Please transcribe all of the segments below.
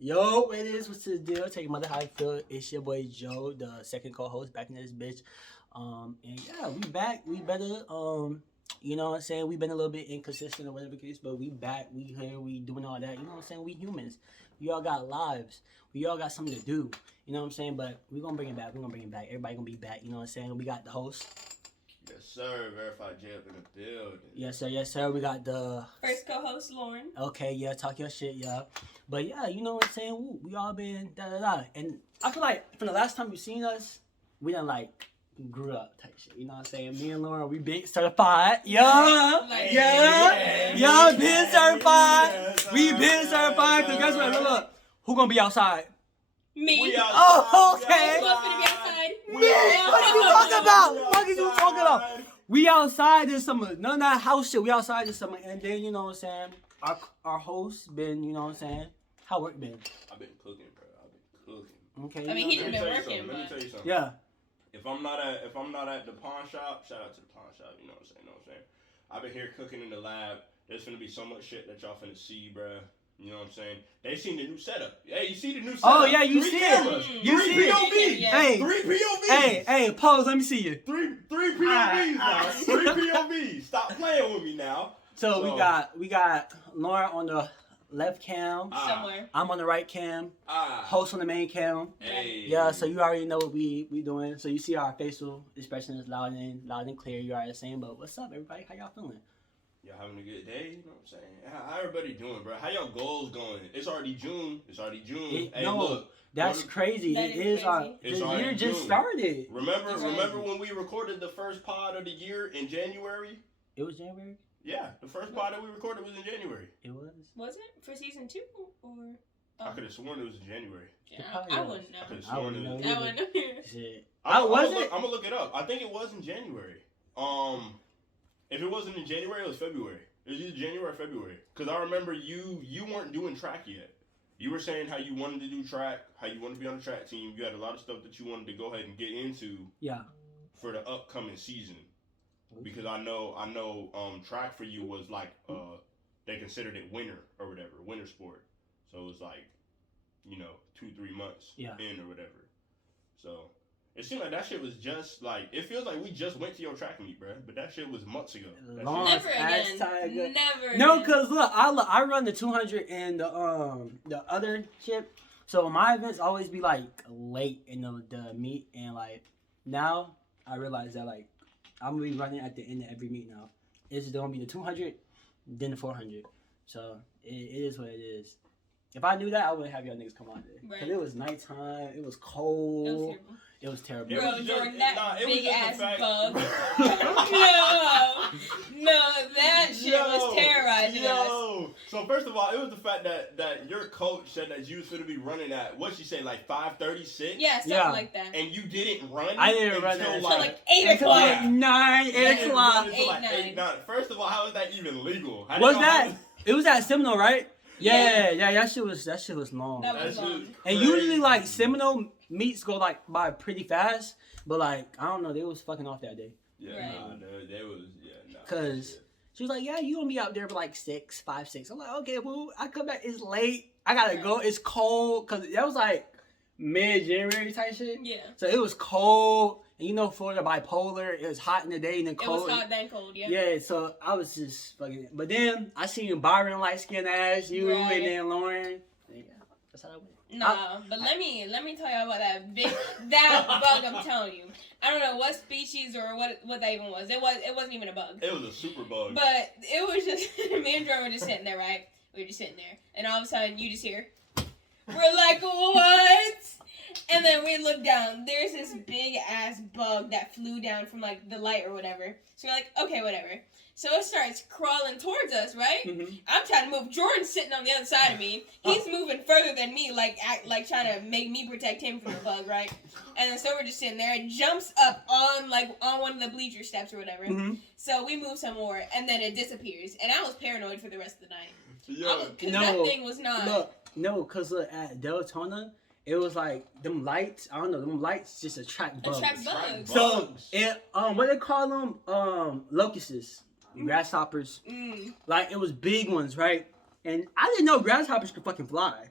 Yo, it is. What's the deal? Take mother how you feel. It's your boy Joe, the second co-host, back in this bitch. And yeah, we back. We better. You know what I'm saying? We've been a little bit inconsistent or whatever the case, but we back. We here. We doing all that. You know what I'm saying? We humans. We all got lives. We all got something to do. You know what I'm saying? But we gonna bring it back. We gonna bring it back. Everybody gonna be back. You know what I'm saying? We got the host. Yes, sir. Verified J up in the building. Yes, sir. Yes, sir. We got the first co-host Lauren. Okay, yeah, talk your shit, yeah. But yeah, you know what I'm saying? Woo, we all been da. And I feel like from the last time you seen us, we done like grew up type shit. You know what I'm saying? Me and Lauren, we been certified. Yeah. Yeah, been certified. We been certified. Cause guess what? Look. Who gonna be outside? Me. Oh, okay. Who else gonna be outside? Me. What are you talking about? What are you talking about? We outside this summer. None of that house shit. We outside this summer. And then, you know what I'm saying? Our host been, you know what I'm saying? How work been? I've been cooking, bro. I've been cooking. Okay. I mean, he done been working, Let me tell you something. Yeah. If I'm not at the pawn shop, shout out to the pawn shop. You know what I'm saying? I've been here cooking in the lab. There's finna be so much shit that y'all finna see, bro. You know what I'm saying? They seen the new setup. Hey, you see the new setup? Oh yeah, you see cameras. it. You see it. POV. Yeah. Hey, 3 POVs. Hey, pause. Let me see you. Three POVs now. 3 POVs. Stop playing with me now. So we got Lauren on the left cam. Somewhere. I'm on the right cam. Host on the main cam. Hey. Yeah, so you already know what we doing. So you see our facial expression is loud and clear. You already saying, but what's up, everybody? How y'all feeling? Y'all having a good day? You know what I'm saying? How everybody doing, bro? How y'all goals going? It's already June. Hey, no, look. that's crazy. That It is is our crazy. It's the already year just June. started. Remember when we recorded the first pod of the year in January? It was January. Yeah, the first pod that we recorded was in January. It was. Was it for season 2 or? I could have sworn it was in January. Yeah, I wouldn't I could know. have sworn it was. I wouldn't know. Shit. I'm it? gonna look it up. I think it was in January. If it wasn't in January, it was February. It was either January or February. Because I remember you weren't doing track yet. You were saying how you wanted to do track, how you wanted to be on the track team. You had a lot of stuff that you wanted to go ahead and get into. Yeah. For the upcoming season. Because I know track for you was like they considered it winter or whatever, winter sport. So it was like, 2-3 months in or whatever. So it seemed like that shit was just like, it feels like we just went to your track meet, bro. But that shit was months ago. Never again. No, cause look, I run the 200 and the other chip. So my events always be like late in the meet, and like now I realize that like I'm gonna be running at the end of every meet now. It's gonna be the 200, then the 400. So it is what it is. If I knew that, I wouldn't have y'all niggas come on there. Right. Cause it was nighttime. It was cold. It was terrible. Bro, during that big ass bug. No, that shit was terrorizing us. So first of all, it was the fact that your coach said that you was going to be running at, what'd she say, like 5:36? Yeah, something like that. And you didn't run? I didn't run until like 8 o'clock. Like 8 o'clock. 8, 9. First of all, how is that even legal? It was at Seminole, right? Yeah, that shit was long. That was long. And usually like Seminole meets go like by pretty fast, but like I don't know, they was fucking off that day. Yeah, right. they was Cause she was like, yeah, you gonna be out there for like 5, 6. I'm like, okay, well, I come back, it's late, I gotta go, it's cold, cause that was like mid-January type shit. Yeah. So it was cold. And Florida bipolar. It was hot in the day and then cold. It was hot then cold, yeah. Yeah, so I was just fucking. But then I seen Byron light skin ass, you, right. And then Lauren. Yeah, that's how I went. Nah, but let me tell you about that bug. I'm telling you, I don't know what species or what that even was. It wasn't even a bug. It was a super bug. But it was just me and Jordan were just sitting there, right? We were just sitting there, and all of a sudden you just hear, we're like, what? And then we look down. There's this big ass bug that flew down from like the light or whatever. So we're like, okay, whatever. So it starts crawling towards us, right? Mm-hmm. I'm trying to move. Jordan's sitting on the other side of me. He's moving further than me, like trying to make me protect him from the bug, right? And then so we're just sitting there. It jumps up on one of the bleacher steps or whatever. Mm-hmm. So we move some more, and then it disappears. And I was paranoid for the rest of the night. Because no, that thing was not. Because at Deltona, it was like them lights. I don't know. Them lights just attract bugs. So what they call them? Locusts, grasshoppers. Like it was big ones, right? And I didn't know grasshoppers could fucking fly.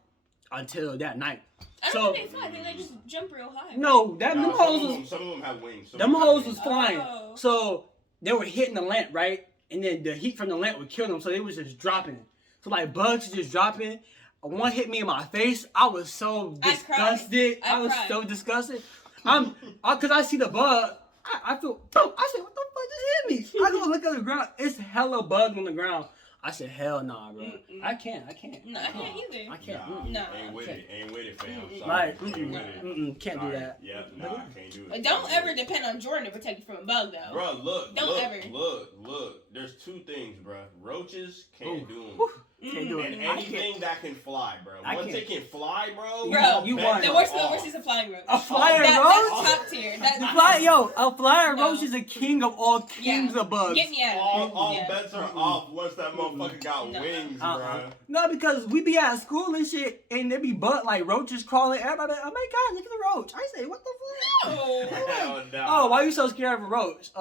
until that night. I So- don't think they fly. I think they just jump real high. No, them Nah, hoes was some of them have wings. Some them of 'em have hoes was wings. flying. Oh. So they were hitting the lamp, right? And then the heat from the lamp would kill them, so they was just dropping. So like bugs just dropping. One hit me in my face. I was so I cried. disgusted. I was cried. so disgusted. Cause I see the bug. I feel. I said, what the fuck just hit me? I go look at the ground. It's hella bugs on the ground. I said, hell nah, bro. Mm-mm. I can't. No, I can't either. I can't. Nah, Mm-mm. No. ain't with it. Ain't with it, fam. Mm-mm. Sorry. Like, Ain't mm-mm, with it. mm-mm, can't do Sorry. that. Yeah, But nah, yeah. can't do it. But don't Can't ever do it. depend on Jordan to protect you from a bug, though. Bro, look, Don't look, ever. look. There's two things, bro. Roaches can't Ooh. do them. Whew. Can't do it. And I anything can't. that can fly, bro. I Once can't. it can fly, bro, Bro, you bet won. The are worst off. is a flying roach. A flying That's roach? top tier. A flying No. roach is a king of all kings Yeah. of bugs. Get me out of All yeah. bets are off once that motherfucker got No. wings, Uh-uh. bro. No, because we be at school and shit, and there be like roaches crawling. Everybody, oh my god, look at the roach. I say, what the fuck? No. Hell no. Oh, why you so scared of a roach?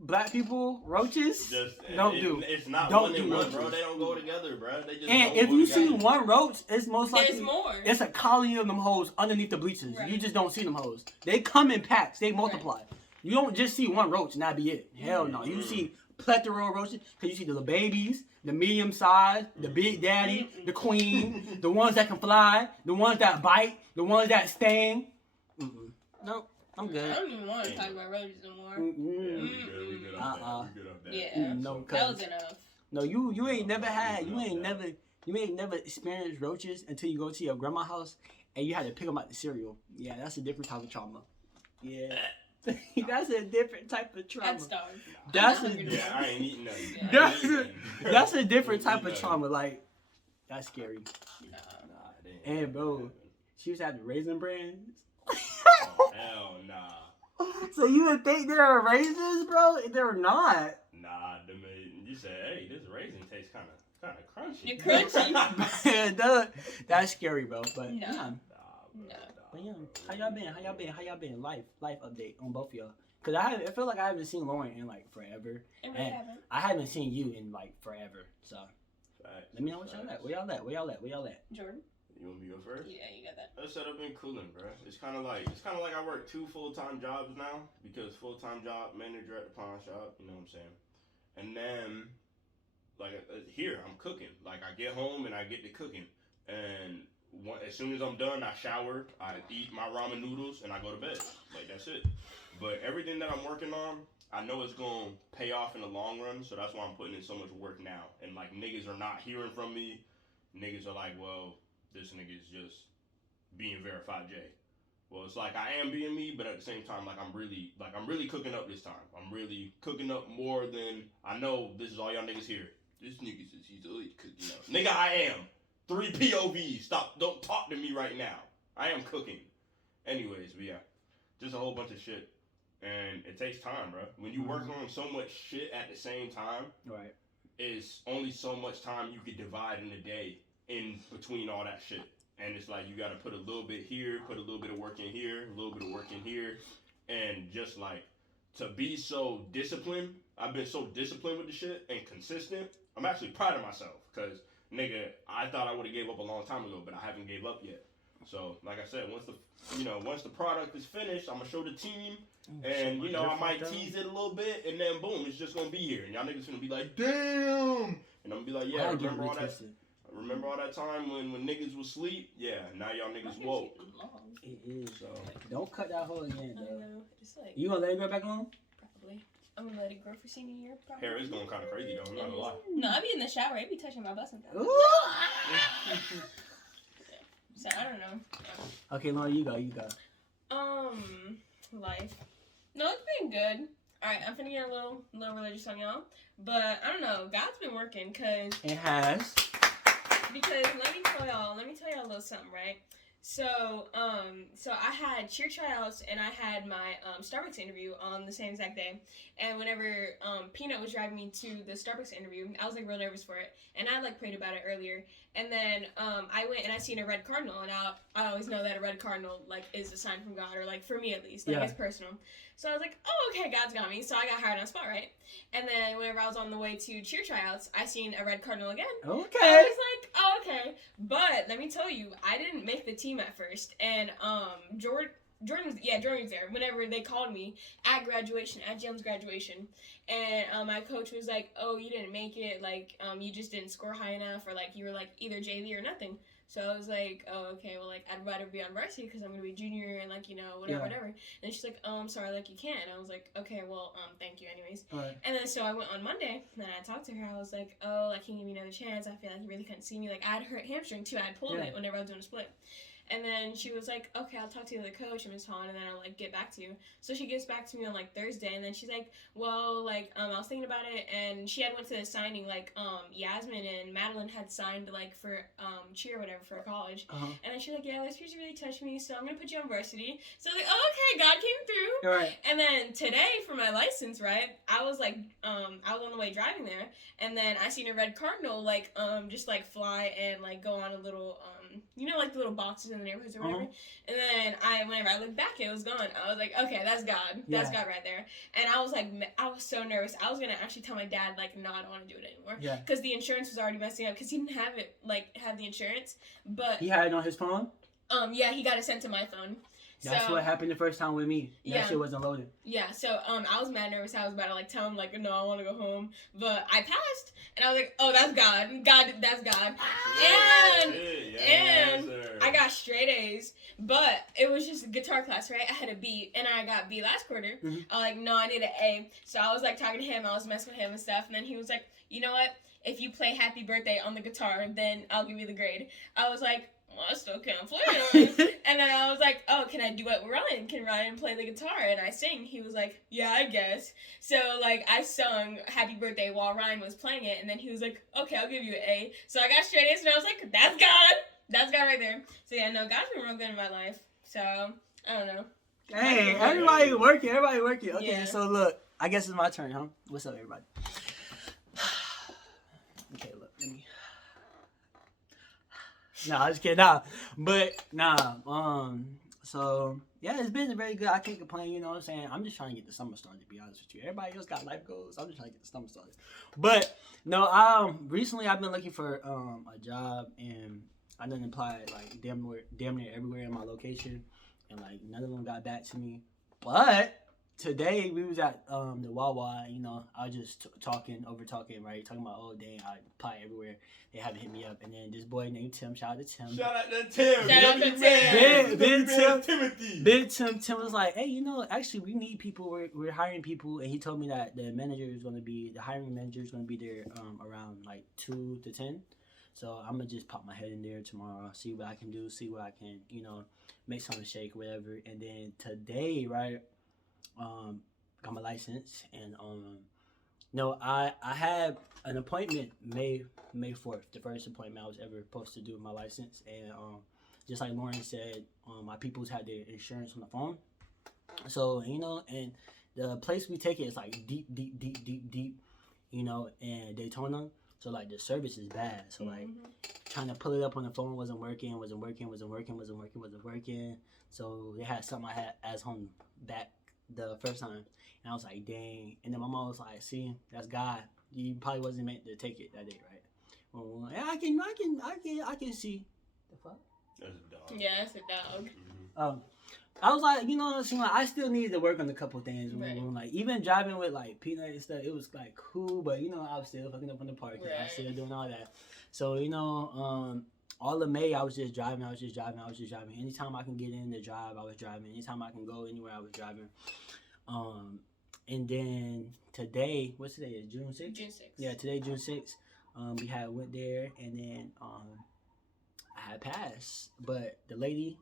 Black people, roaches, don't do. It's not Don't one do and one, roaches. bro. They don't go together, bro. They just And don't if go you together. see one roach, it's most likely There's more. it's a colony of them hoes underneath the bleachers. Right. You just don't see them hoes. They come in packs. They multiply. You don't just see one roach and that be it. Hell no. You see plethora of roaches because you see the little babies, the medium size, the big daddy, the queen, the ones that can fly, the ones that bite, the ones that sting. Nope, I'm I good. don't even want to talk about roaches no more. Yeah, we Mm-mm. good off that. We good off that. Yeah. No, That was cause enough. no, you ain't never experienced roaches until you go to your grandma's house and you had to pick them out the cereal. Yeah, that's a different type of trauma. Yeah, that's a different type of trauma. I'd starve. That's I'm a not hungry Yeah, I ain't eating nothing. Yeah. That's I ain't a, eating. that's a different Ain't type of eating trauma. Like that's scary. No. nothing. Nah, And bro, she was having raisin brands. Oh, hell nah. So you would think they were raisins, bro? They're not. Nah, you said, hey, this raisin tastes kind of crunchy. You're crunchy. Man, that's scary, bro. But No. yeah. Nah, bro, No. nah. But yeah, how y'all been? Life update on both of y'all. Cause I feel like I haven't seen Lauren in like forever. I really And haven't. I haven't seen you in like forever. So Facts, let me know what y'all facts. at. Where y'all at? Jordan? You want me to go first? Yeah, you got that. I set up in cooling, bro. It's kind of like I work 2 full-time jobs now because full-time job manager at the pawn shop. You know what I'm saying? And then like here I'm cooking. Like I get home and I get to cooking, and as soon as I'm done, I shower, I eat my ramen noodles, and I go to bed. Like that's it. But everything that I'm working on, I know it's gonna pay off in the long run. So that's why I'm putting in so much work now. And like niggas are not hearing from me. Niggas are like, well, this nigga's just being verified J. Well, it's like I am being me, but at the same time, I'm really cooking up this time. I'm really cooking up more than I know. This is all y'all niggas hear. This nigga says he's always cooking up. Nigga, I am. 3 POVs. Stop. Don't talk to me right now. I am cooking. Anyways, but yeah, just a whole bunch of shit, and it takes time, bro. When you work on so much shit at the same time, Right. it's only so much time you could divide in a day in between all that shit. And it's like you gotta put a little bit here, put a little bit of work in here, a little bit of work in here, and just like to be so disciplined. I've been so disciplined with the shit and consistent. I'm actually proud of myself because nigga, I thought I would have gave up a long time ago, but I haven't gave up yet. So like I said, once the product is finished, I'm gonna show the team, and I might tease it a little bit, and then boom, it's just gonna be here, and y'all niggas gonna be like, damn, and I'm gonna be like, yeah, remember all that. Remember all that time when niggas was sleep? Yeah, now y'all niggas woke. It is. So Don't cut that hole again, I though. know. It's like, You gonna let it go back on? probably. I'm gonna let it grow for senior year, probably. hair is going kind of crazy though. I'm not gonna lie. No, I be in the shower. I be touching my butt sometimes. Ooh. So, I don't know. Okay, Lauren, you go. Life. No, it's been good. Alright, I'm finna get a little religious on y'all. But, I don't know. God's been working, It has. because let me tell y'all a little something, right? So I had cheer tryouts and I had my Starbucks interview on the same exact day. And whenever Peanut was driving me to the Starbucks interview, I was like real nervous for it, and I like prayed about it earlier. And then I went and I seen a red cardinal, and I always know that a red cardinal like is a sign from God, or like for me at least, like it's personal. So I was like, oh okay, God's got me. So I got hired on the spot, right? And then whenever I was on the way to cheer tryouts, I seen a red cardinal again. Okay. I was like, oh, okay. But let me tell you, I didn't make the team at first. And Jordan was there whenever they called me at graduation, at Jim's graduation. And my coach was like, oh, you didn't make it. Like, you just didn't score high enough, or like you were like either JV or nothing. So I was like, oh, okay, well, like, I'd rather be on varsity because I'm going to be junior and, like, you know, whatever. And she's like, oh, I'm sorry, like, you can't. And I was like, okay, well, thank you anyways. Right. And then so I went on Monday, and I talked to her. I was like, oh, like, can you give me another chance? I feel like you really couldn't see me. Like, I had hurt hamstring, too. I had pulled it whenever I was doing a split. And then she was like, okay, I'll talk to the other coach, Ms. Hahn, and then I'll, like, get back to you. So she gets back to me on, like, Thursday, and then she's like, well, like, I was thinking about it, and she had went to the signing, like, Yasmin and Madeline had signed, like, for, cheer or whatever for college. Uh-huh. And then she's like, yeah, this person really touched me, so I'm gonna put you on varsity. So I was like, oh, okay, God came through. Right. And then today, for my license, right, I was, like, I was on the way driving there, and then I seen a red cardinal, like, just, like, fly and, like, go on a little, you know, like the little boxes in the neighborhoods or whatever. And then whenever I looked back, it was gone. I was like, okay, that's God. That's God right there. And I was like, I was so nervous. I was going to actually tell my dad, like, no, I don't want to do it anymore. Yeah. Because the insurance was already messing up because he didn't have it, like, have the insurance. But he had it on his phone? Yeah, he got it sent to my phone. That's what happened the first time with me. That shit wasn't loaded. Yeah, so I was mad nervous. I was about to like tell him like, no, I want to go home, but I passed, and I was like, oh, that's God. That's God. And I got straight A's, but it was just guitar class, right? I had a B, and I got B last quarter. I was like, no, I need an A. So I was like talking to him. I was messing with him and stuff, and then he was like, you know what? If you play Happy Birthday on the guitar, then I'll give you the grade. I was like, well, I still can't play it. And then I was like, oh, can I duet with Ryan? Can Ryan play the guitar? And I sing. He was like, yeah, I guess. So, like, I sung Happy Birthday while Ryan was playing it. And then he was like, okay, I'll give you an A. So I got straight A's, and I was like, that's God. That's God right there. So, yeah, no, God's been real good in my life. So, I don't know. Hey, everybody working. Okay, so look, I guess it's my turn, huh? What's up, everybody? Okay, look, let me... No, I just kidding. So yeah, it's been very good. I can't complain, you know what I'm saying? I'm just trying to get the summer started, to be honest with you. Everybody else got life goals. I'm just trying to get the summer started. But no, recently I've been looking for a job, and I done applied like damn near everywhere in my location, and like none of them got back to me. But today we was at the Wawa, you know, I was just talking, right? Talking about, oh dang, I apply everywhere. They haven't hit me up. And then this boy named Tim, shout out to Tim. Shout out to Tim. Tim was like, hey, you know, actually we need people. We're hiring people. And he told me that the hiring manager is going to be there around like 2 to 10. So I'm going to just pop my head in there tomorrow, see what I can do, see what I can, you know, make something shake, whatever. And then today, right, got my license, and no, I had an appointment May 4th, the first appointment I was ever supposed to do with my license, and just like Lauren said, my peoples had their insurance on the phone, so you know, and the place we take it is like deep, you know, and Daytona, so like the service is bad, so like trying to pull it up on the phone wasn't working, so they had something I had as home back the first time, and I was like, dang. And then my mom was like, see, that's God. You probably wasn't meant to take it that day, right? Well, yeah, I can see. The fuck? That's a dog. Yeah, that's a dog. I was like, you know what I'm saying? Like, I still needed to work on a couple things. Right. Like, even driving with like Peanut and stuff, it was like cool, but you know, I was still fucking up on the park. Right. I was still doing all that. So, you know, all of May, I was just driving. Anytime I can get in the drive, I was driving. Anytime I can go anywhere, I was driving. And then today, what's today? Is June 6th? June 6th. Yeah, today, June 6th. We went there, and then I had passed. But the lady,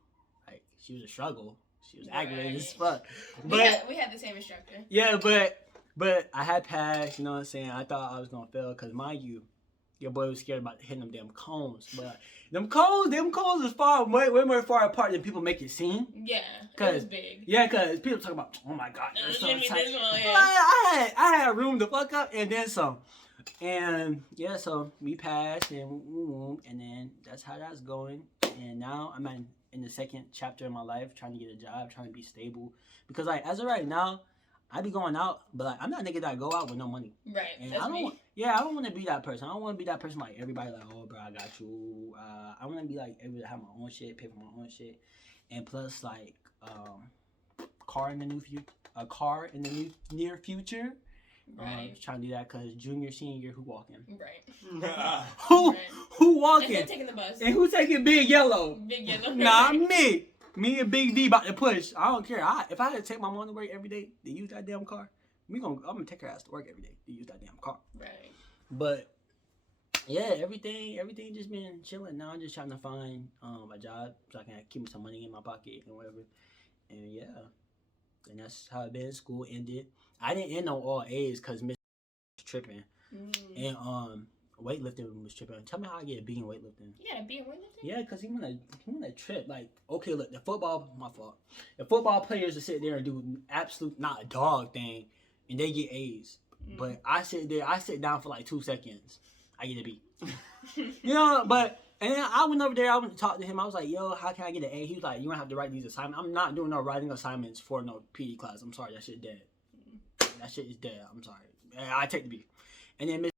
like, she was a struggle. She was aggravated as fuck. But we had the same instructor. Yeah, but I had passed, you know what I'm saying? I thought I was going to fail because, mind you, your boy was scared about hitting them damn cones. But them cones is way more far apart than people make it seem. Yeah, it was big. Yeah, because people talk about, oh my God, that's so tight. Yeah. I had room to fuck up and then some. And yeah, so we passed and then that's how that's going. And now I'm in the second chapter of my life, trying to get a job, trying to be stable. Because like as of right now, I be going out, but like I'm not a nigga that go out with no money. Right. And that's me. I don't want to be that person. I don't want to be that person like everybody like, oh bro, I got you. I want to be like able to have my own shit, pay for my own shit, and plus like a car in the near future. Right. Trying to do that because junior, senior year, who walking? Right. Who walking? And taking the bus. And who taking Big Yellow? Big Yellow. Nah, me. Me and Big D about to push. I don't care. If I had to take my mom to work every day to use that damn car, I'm gonna take her ass to work every day to use that damn car. Right. But yeah, everything just been chilling. Now I'm just trying to find a job so I can keep some money in my pocket and whatever. And yeah, and that's how it been. School ended. I didn't end on all A's because Miss was tripping. And weightlifting was tripping. Tell me how I get a B in weightlifting. You got a B in weightlifting? Yeah, because he wanna trip. Like, okay, look, my fault. The football players will sit there and do absolute not a dog thing and they get A's. But I sit down for like 2 seconds. I get a B. You know, but and then I went over there, I went to talk to him. I was like, yo, how can I get an A? He was like, you don't have to write these assignments. I'm not doing no writing assignments for no PE class. I'm sorry, that shit dead. That shit is dead. I'm sorry. I take the B. And then Miss.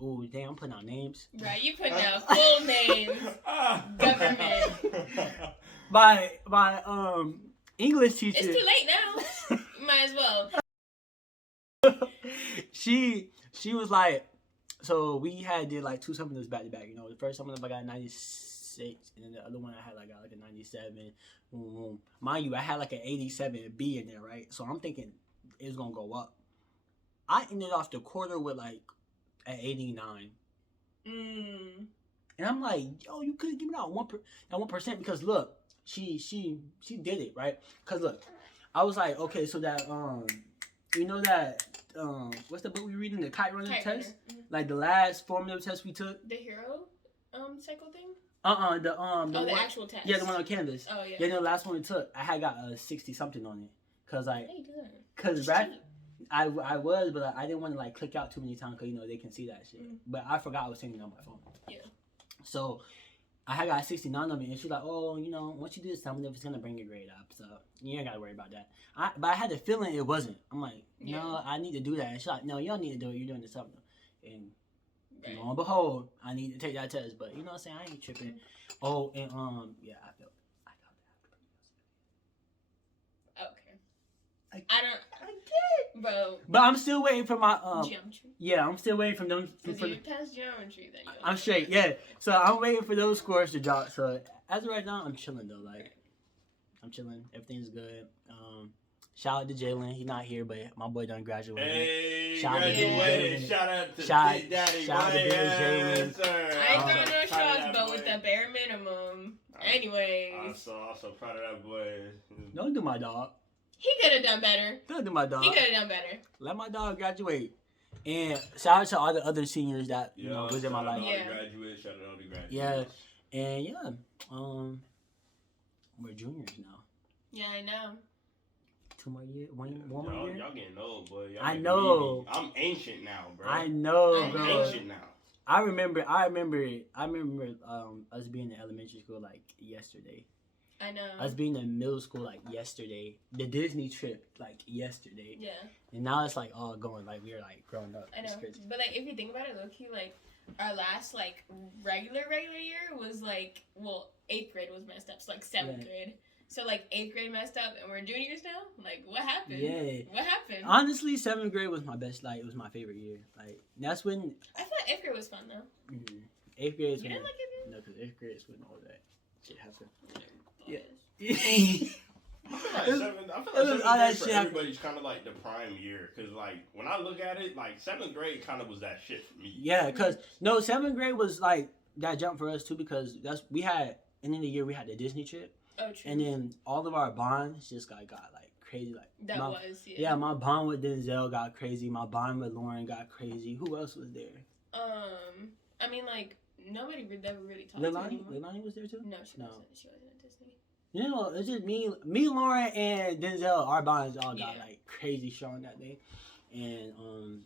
Ooh, damn, I'm putting out names. Right, you putting out full names. Government. My English teacher. It's too late now. Might as well. She was like, so we did like 2 summons back to back. You know, the first summon I got 96, and then the other one I got like a 97. Mind you, I had like an 87 B in there, right? So I'm thinking it's gonna go up. I ended off the quarter with like an 89. And I'm like, yo, you could give me that 1% because look, she did it, right? Cause look, I was like, okay, so that you know that what's the book we reading? The kite running test? Like the last formative test we took. The hero cycle thing? The actual test. Yeah, the one on Canvas. Oh yeah. Yeah, the last one we took, I had got a 60 something on it. Cause like, how you do that? Cause right, I was, but I didn't want to like click out too many times because you know they can see that shit. But I forgot I was singing on my phone. Yeah. So I had got 69 on it, and she's like, oh, you know, once you do this something, it's gonna bring your grade up, so you ain't gotta worry about that. But I had the feeling it wasn't. I'm like, no, I need to do that. And she's like, no, you don't need to do it. You're doing this something. And lo and behold, I need to take that test. But you know what I'm saying? I ain't tripping. Oh, and yeah, I felt Okay. I get, bro. But I'm still waiting for my geometry. Yeah, I'm still waiting for them. Because you passed geometry, then I'm straight. Yeah, so I'm waiting for those scores to drop. So as of right now, I'm chilling though. Like I'm chilling. Everything's good. Shout out to Jalen. He's not here, but my boy done graduated. Hey, shout graduated. Shout out to Big Daddy. Shout out to Big Jalen. I ain't throwing no shots, but with the bare minimum. Anyways. I'm so proud of that boy. Don't do my dog. He could have done better. Don't do my dog. He could have done better. Let my dog graduate. And shout out to all the other seniors that you know was in my life. Yeah. Graduates, shout out to all the graduates. Yeah, and yeah, we're juniors now. Yeah, I know. 2 more years, one more year. Y'all getting old, boy. I know. I'm ancient now, bro. I know, I'm bro. ancient now. I remember us being in elementary school like yesterday. I know. Us being in middle school like yesterday. The Disney trip like yesterday. Yeah. And now it's like all going like we're like growing up. I know. But like if you think about it, low key, like our last like regular year was like 8th grade was messed up. So like 7th grade. So like 8th grade messed up and we're juniors now? Like what happened? Yeah. What happened? Honestly, 7th grade was my best, like it was my favorite year. Like that's when I thought 8th grade was fun though. 8th grade is you when didn't like it? No, because 8th grade is when all that shit happened. Yeah. I feel like 7th grade for everybody's kind of like the prime year. Because, like, when I look at it, like, 7th grade kind of was that shit for me. Yeah, because, no, 7th grade was, like, that jump for us, too, because we had, and in the year, we had the Disney trip. Oh, true. And then all of our bonds just got like, crazy. Like, Yeah, my bond with Denzel got crazy. My bond with Lauren got crazy. Who else was there? I mean, like, nobody ever really talked to me anymore. Lilani was there too? No, she No. wasn't. She wasn't at Disney. You know, it's just me, Lauren, and Denzel. Our bonds all got Yeah. like crazy strong that day, and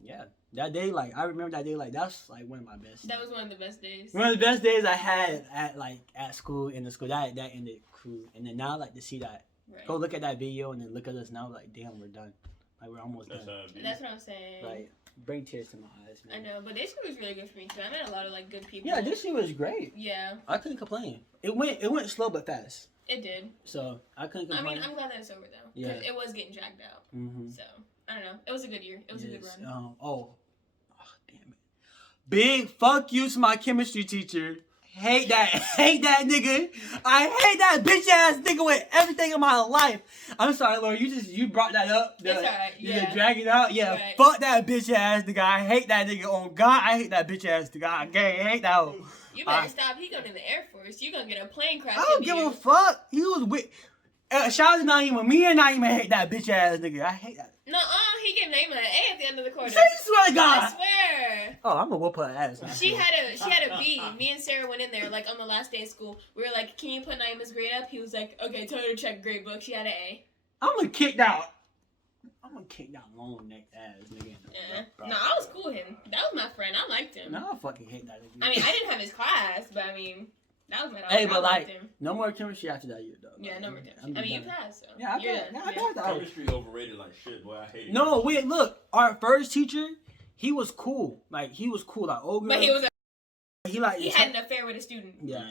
yeah, that day, like I remember that day, like that's like one of my best. That was one of the best days. One of the best days I had at school, in the school. That ended cool, and then now like to see that, Right. go look at that video and then look at us now, like damn, we're done, like we're almost That's done. That's what I'm saying. Like bring tears to my eyes, I man. know, but this year was really good for me too. I met a lot of like good people. Yeah, this year was great. Yeah, I couldn't complain. It went slow but fast, it did. so I couldn't I complain. mean, I'm glad that it's over though. Yeah. Because it was getting dragged out. Mm-hmm. So I don't know. It was a good year. It was a good run. Oh, damn it! Big fuck you to my chemistry teacher. Hate that nigga. I hate that bitch ass nigga with everything in my life. I'm sorry, Lord. You brought that up. It's alright. You Yeah. drag it out. Yeah. Right. Fuck that bitch ass nigga. I hate that nigga. On God, I hate that bitch ass nigga. I hate that hoe. You better stop. He going in the Air Force. You gonna get a plane crash. I don't into give you. a fuck. He was with. Shout out to Naima. Me and Naima hate that bitch ass nigga. I hate that. No, he gave Naima an A at the end of the quarter. Say you swear to God. I swear. Oh, I'm gonna whoop her ass. She had a B. Me and Sarah went in there like on the last day of school. We were like, "Can you put Naima's grade up?" He was like, "Okay, tell her to check grade book." She had an A. I'm gonna kick that long necked ass nigga. No, I was cool with him. That was my friend. I liked him. No, I fucking hate that nigga. I mean, I didn't have his class, but I mean, that was my dog. Hey, I but liked like, him. no more chemistry after that year, though. Yeah, Like, no more chemistry. I'm I mean, you done. passed, so. Yeah, I passed that. Chemistry overrated like shit, boy. I hate it. No, wait, look. Our first teacher, he was cool. Like, old girl. But he was he had an affair with a student Yeah.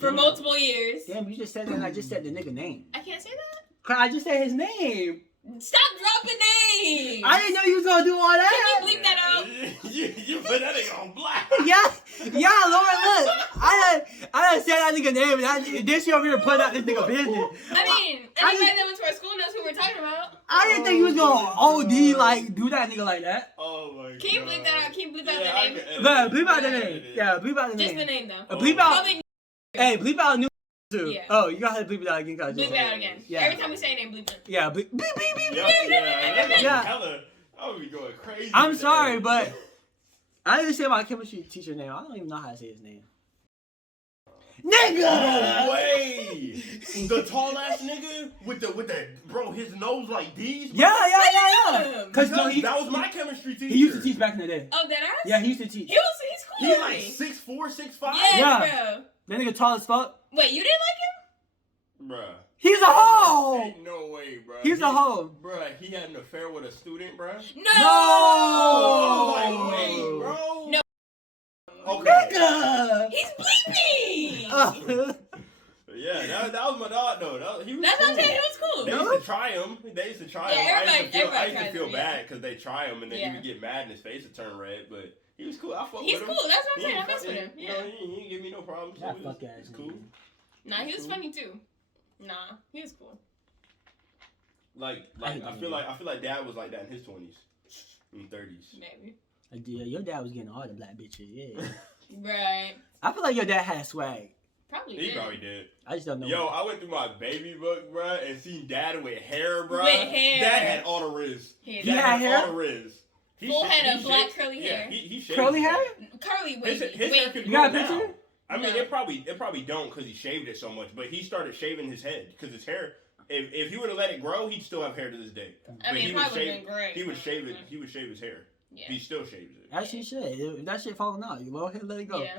for multiple years. Damn, you just said that and I just said the nigga name. I can't say that? I just said his name. Stop dropping names! I didn't know you was gonna do all that. Can you bleep that out? you put that nigga on black. Yeah, Lord, look. I done said that nigga name, and this year over here putting out this nigga business. I mean, anybody that went to our school knows who we're talking about. I didn't think you was gonna OD, like, do that nigga like that. Oh my god. Can you bleep that out? Can you bleep out Yeah, the name? But bleep out the name. Yeah, bleep out the Just name. the name, though. Bleep out. Probably Hey, bleep out new too. Yeah. Oh, you gotta bleep it out again, cause bleep it out again. Yeah. Every time we say a name, bleep it. Yeah, bleep, beep, beep, beep, Yeah, beep. Yeah. hella. I would be going crazy. I'm with sorry, that. but I didn't say my chemistry teacher name. I don't even know how to say his name. Nigga! No way! The tall ass nigga with the bro, his nose like these. Bro. Yeah. Cause no, that was my chemistry teacher. he used to teach back in the day. Oh, that ass? Yeah, he used to teach. He's cool. He like 6'4", 6'5". Yeah, Yeah. That nigga tall as fuck. Bro. Wait, you didn't Bruh. He's a hoe. Ain't no way, bruh. He's a hoe. Bruh, he had an affair with a student, bruh. like him? No! Like, wait, bro. No. Okay. Nigga! He's bleeping! Yeah, that was my dog though. He was That's cool. what I'm saying. He was cool. They used to try him. They used to try Yeah, him. I used to everybody feel tries, bad because they try him and then Yeah. he would get mad and his face would turn red. But he was cool. I fuck He's with him. cool. That's what I'm He saying. I ain't mess with fuck- him. You Yeah. know, he ain't give me no problems. So That it fuck was, ass it's cool. Nah, he was Cool. funny too. Nah, he was cool. Like I feel like dad was like that in his 20s, and 30s. Maybe. Yeah, your dad was getting all the black bitches. Yeah. Right. I feel like your dad had swag. Probably He did. probably did. I just don't know. Yo, I went through my baby book, bruh, and seen dad with hair, bruh. With hair. Dad had all the riz. He He had hair? all the riz. Full head of he black shaved- curly yeah, hair. he shaved Curly his hair? Curly His wavy. hair could You grow got a now. picture? I mean, No. it probably don't because he shaved it so much. But he started shaving his head because his hair. If he would have let it grow, he'd still have hair to this day. I But mean, he it would probably shave. been great. He would shave it. He would shave his hair. Yeah. He still shaves it. As you should. If that shit falling out, you go ahead and let it go. Yeah.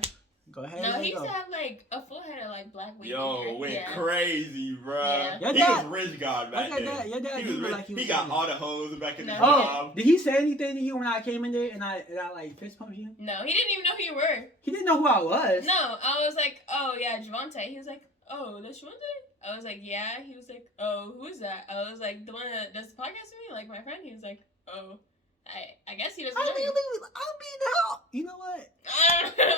Go ahead No, and let he it used go. to have like a full head of like black wavy Yo, hair. went Yeah. crazy, bruh. Yeah. Your He dad- was rich god back Your then. dad- your dad he do was look rich. like he He was got rich. all the hoes back in the No. job. Did he say anything to you when I came in there and I like fist pumped you? No, he didn't even know who you were. He didn't know who I was. No, I was like, oh yeah, Javante. He was like, oh, that's Javante? I was like, yeah. He was like, oh, who is that? I was like, the one that does the podcast with me, like my friend. He was like, oh, I guess he doesn't know. I'll be you. out. You know what?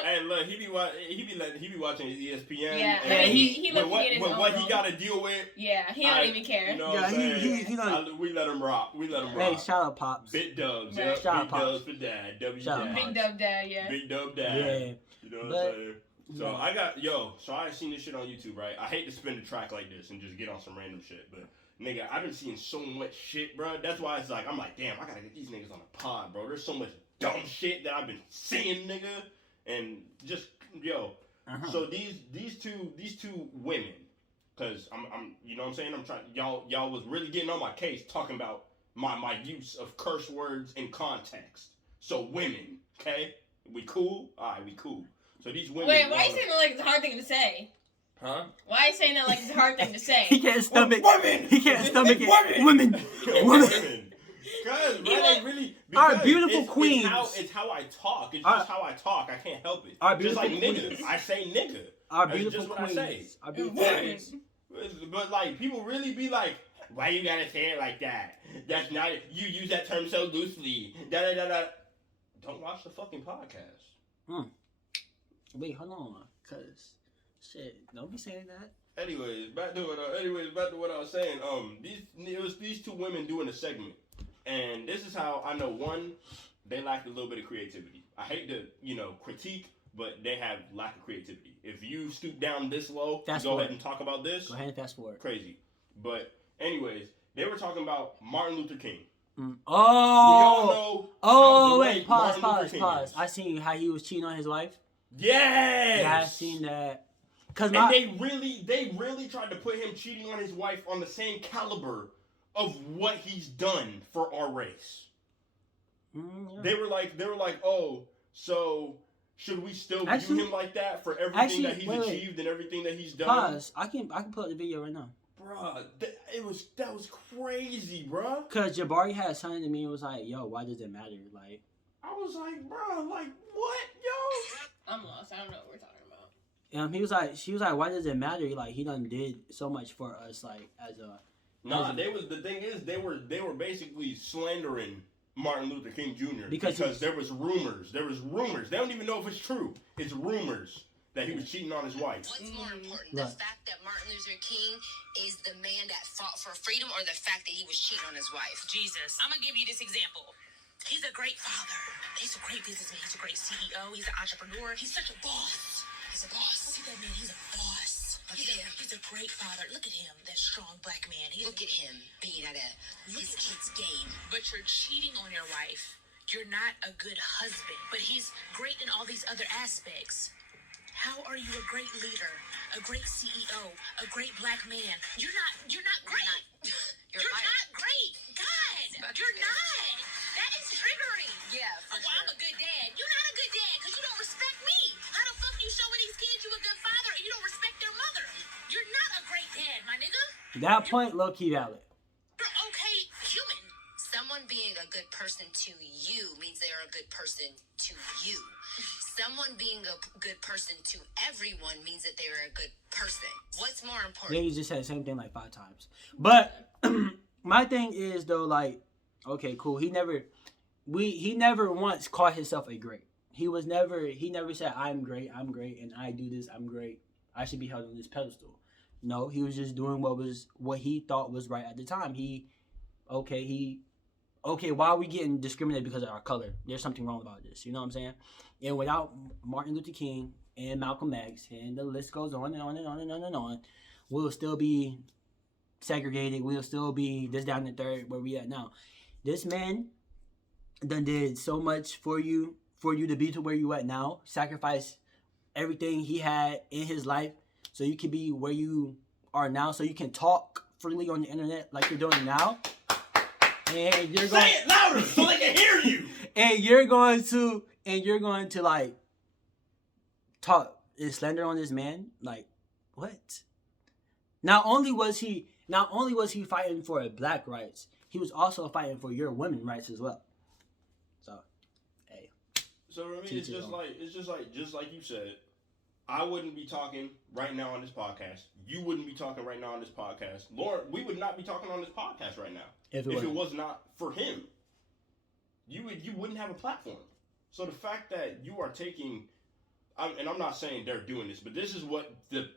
Hey, look, he be watching his ESPN. Yeah, and I mean, he with looked what, in his with own what he world. got to deal with. Yeah, he don't even care. You know Yeah, what I'm saying? he don't- We let him rock. We let him Hey, rock. shout out Pops. Big dubs, Right. yeah. Shout out Big Pops. dubs for dad. W Shout out dad. Big dub dad, yeah. Big dub dad. Yeah. You know what But- I'm saying? So Yeah. I got so I seen this shit on YouTube, right? I hate to spin the track like this and just get on some random shit, but nigga, I've been seeing so much shit, bro. That's why it's like I'm like, damn, I gotta get these niggas on the pod, bro. There's so much dumb shit that I've been seeing, nigga, and just yo. So these two women, cause I'm you know what I'm saying, I'm trying, y'all was really getting on my case talking about my use of curse words in context. So women, okay, we cool? All right, we cool. So these women. Wait, why are you saying that like it's a hard thing to say? Huh? Why are you saying that like it's a hard thing to say? He can't stomach. Women. He can't stomach it. Women. Women. Cause right, really, our beautiful queens. It's how I talk. It's just how I talk. I can't help it. Our just like beautiful nigga. I say nigga. Our That's beautiful just what queens. I say. Our beautiful queens. But like people really be like, why you gotta say it like that? That's not, you use that term so loosely. Da da da da. Don't watch the fucking podcast. Wait, hold on, cause shit, don't be saying that. Anyways, back to what I was saying. It was these two women doing a segment, and this is how I know, one, they lacked a little bit of creativity. I hate to critique, but they have lack of creativity. If you stoop down this low, go ahead and talk about this. Go ahead and fast forward. Crazy, but anyways, they were talking about Martin Luther King. Wait, pause. I seen how he was cheating on his wife. Yes. Yeah, I seen that. They really tried to put him cheating on his wife on the same caliber of what he's done for our race. Yeah. They were like, oh, so should we still view him like that for everything that he's achieved and everything that he's done? Pause. I can pull up the video right now. Bruh, that was crazy, bruh. Cause Jabari had something to me and was like, yo, why does it matter? Like, I was like, bruh, like what, yo? I'm lost. I don't know what we're talking about. She was like, why does it matter? Like, he done did so much for us, like, as a. The thing is, they were basically slandering Martin Luther King Jr. because there was rumors. They don't even know if it's true. It's rumors that he was cheating on his wife. What's more important, the fact that Martin Luther King is the man that fought for freedom, or the fact that he was cheating on his wife? Jesus, I'm gonna give you this example. He's a great father. He's a great businessman. He's a great CEO. He's an entrepreneur. He's such a boss. He's a boss. Look at that man. He's a boss. He's a great father. Look at him, that strong black man. Look at him being at his kid's game. But you're cheating on your wife. You're not a good husband. But he's great in all these other aspects. How are you a great leader, a great CEO, a great black man? You're not great. You're not great. God, you're not. That is triggering. Yeah, for sure. I'm a good dad. You're not a good dad because you don't respect me. How the fuck you showing these kids you a good father and you don't respect their mother? You're not a great dad, my nigga. That point, low-key valid. You're okay, human. Someone being a good person to you means they're a good person to you. Someone being a good person to everyone means that they're a good person. What's more important? Yeah, you just said the same thing like 5 times. But my thing is though, like, okay, cool. He never once called himself a great. He never said I'm great, and I do this, I'm great. I should be held on this pedestal. No, he was just doing what he thought was right at the time. Why are we getting discriminated because of our color? There's something wrong about this. You know what I'm saying? And without Martin Luther King and Malcolm X, and the list goes on and on and on and on and on, we'll still be segregated. We'll still be this, down, and third where we at now. This man done did so much for you to be to where you at now. Sacrifice everything he had in his life so you can be where you are now. So you can talk freely on the internet like you're doing now. And you're going, say it louder so they can hear you. And you're going to like talk and slander on this man. Like, what? Not only was he fighting for black rights, he was also fighting for your women rights as well. So, hey. So for me, it's just like you said. I wouldn't be talking right now on this podcast. You wouldn't be talking right now on this podcast. Lauren, we would not be talking on this podcast right now if it was not for him. You wouldn't have a platform. So the fact that you are taking, and I'm not saying they're doing this, but this is what the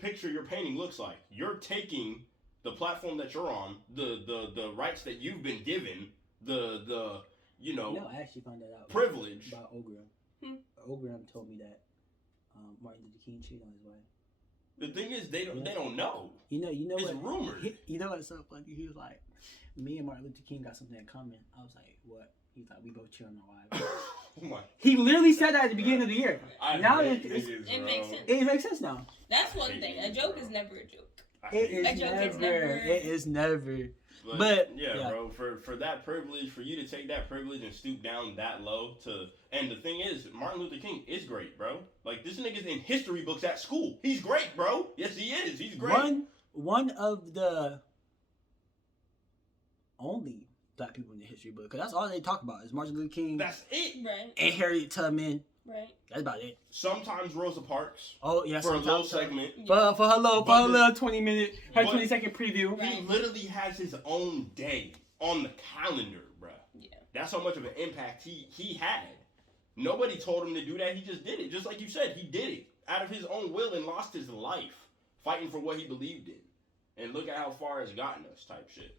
picture you're painting looks like. You're taking the platform that you're on, the rights that you've been given, I actually found that out. Privilege. About Ogram. Ogram told me that Martin Luther King cheated on his wife. The thing is, they don't know. You know it's what? Rumored. You know what's so funny? He was like, me and Martin Luther King got something in common. I was like, what? He thought we both cheat on our wives. Oh my. He literally said that at the beginning of the year. Now hate it's, niggas, it bro. makes sense. it makes sense now. That's I one hate thing. niggas, A joke bro. is never a joke. I It hate is A joke never. is never- It is never. But yeah. bro, for that privilege, for you to take that privilege and stoop down that low to, and the thing is, Martin Luther King is great, bro. Like, this nigga's in history books at school. He's great, bro. Yes, he is. He's great. One of the only black people in the history book, because that's all they talk about is Martin Luther King That's it. Right. and Harriet Tubman. Right. That's about it. Sometimes Rosa Parks Oh yeah, for a little sometimes- segment. For her little, But the- 20-minute, but- 20-second preview. Right. He literally has his own day on the calendar, bruh. Yeah. That's how much of an impact he had. Nobody told him to do that. He just did it. Just like you said, he did it out of his own will and lost his life fighting for what he believed in. And look at how far it's gotten us, type shit.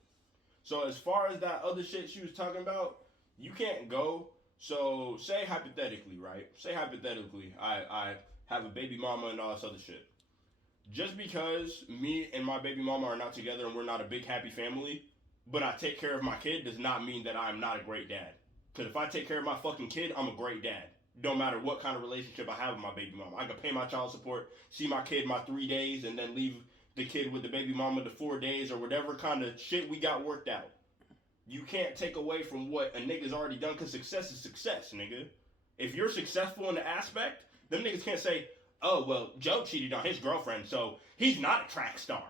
So as far as that other shit she was talking about, you can't go. So say hypothetically, right? Say hypothetically, I have a baby mama and all this other shit. Just because me and my baby mama are not together and we're not a big happy family, but I take care of my kid does not mean that I'm not a great dad. Because if I take care of my fucking kid, I'm a great dad. Don't matter what kind of relationship I have with my baby mama. I can pay my child support, see my kid my 3 days, and then leave the kid with the baby mama the 4 days or whatever kind of shit we got worked out. You can't take away from what a nigga's already done because success is success, nigga. If you're successful in the aspect, them niggas can't say, oh, well, Joe cheated on his girlfriend, so he's not a track star.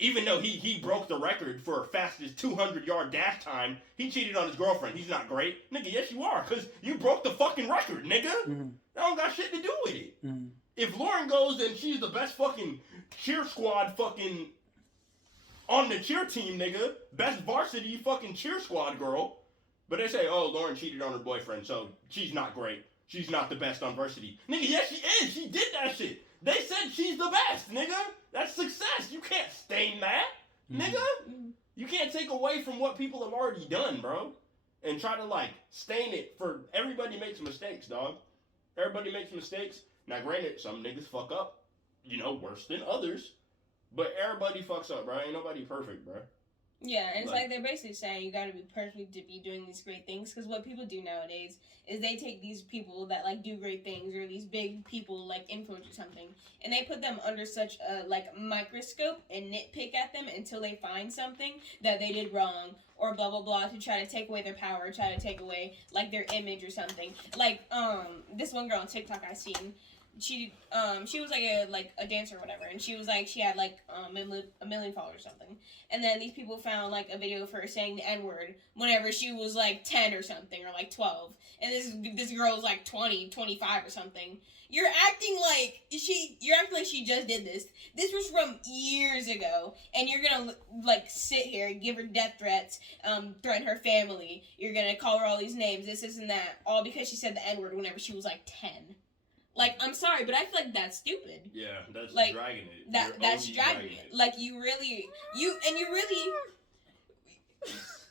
Even though he broke the record for fastest 200-yard dash time, he cheated on his girlfriend. He's not great. Nigga, yes you are, because you broke the fucking record, nigga. Mm-hmm. That don't got shit to do with it. Mm-hmm. If Lauren goes and she's the best fucking cheer squad fucking on the cheer team, nigga, best varsity fucking cheer squad girl, but they say, oh, Lauren cheated on her boyfriend, so she's not great. She's not the best on varsity. Nigga, yes she is. She did that shit. They said she's the best, nigga. That's success. You can't stain that, nigga. You can't take away from what people have already done, bro, and try to, like, stain it for everybody makes mistakes, dog. Everybody makes mistakes. Now, granted, some niggas fuck up, you know, worse than others. But everybody fucks up, bro. Ain't nobody perfect, bro. Yeah, and it's like they're basically saying you gotta be perfect to be doing these great things. Because what people do nowadays is they take these people that like do great things or these big people like influence or something, and they put them under such a like microscope and nitpick at them until they find something that they did wrong or blah blah blah to try to take away their power, try to take away like their image or something. Like this one girl on TikTok I seen. She was like a dancer or whatever, and she was like she had like a million followers or something, and then these people found like a video of her saying the N-word whenever she was like 10 or something or like 12, and this girl was like 20, 25 or something. You're acting like she just did this. This was from years ago, and you're gonna like sit here, give her death threats, threaten her family. You're gonna call her all these names, this and that, all because she said the N-word whenever she was like 10. Like, I'm sorry, but I feel like that's stupid. Yeah, that's like, dragging it. That's dragging it. Like, you really...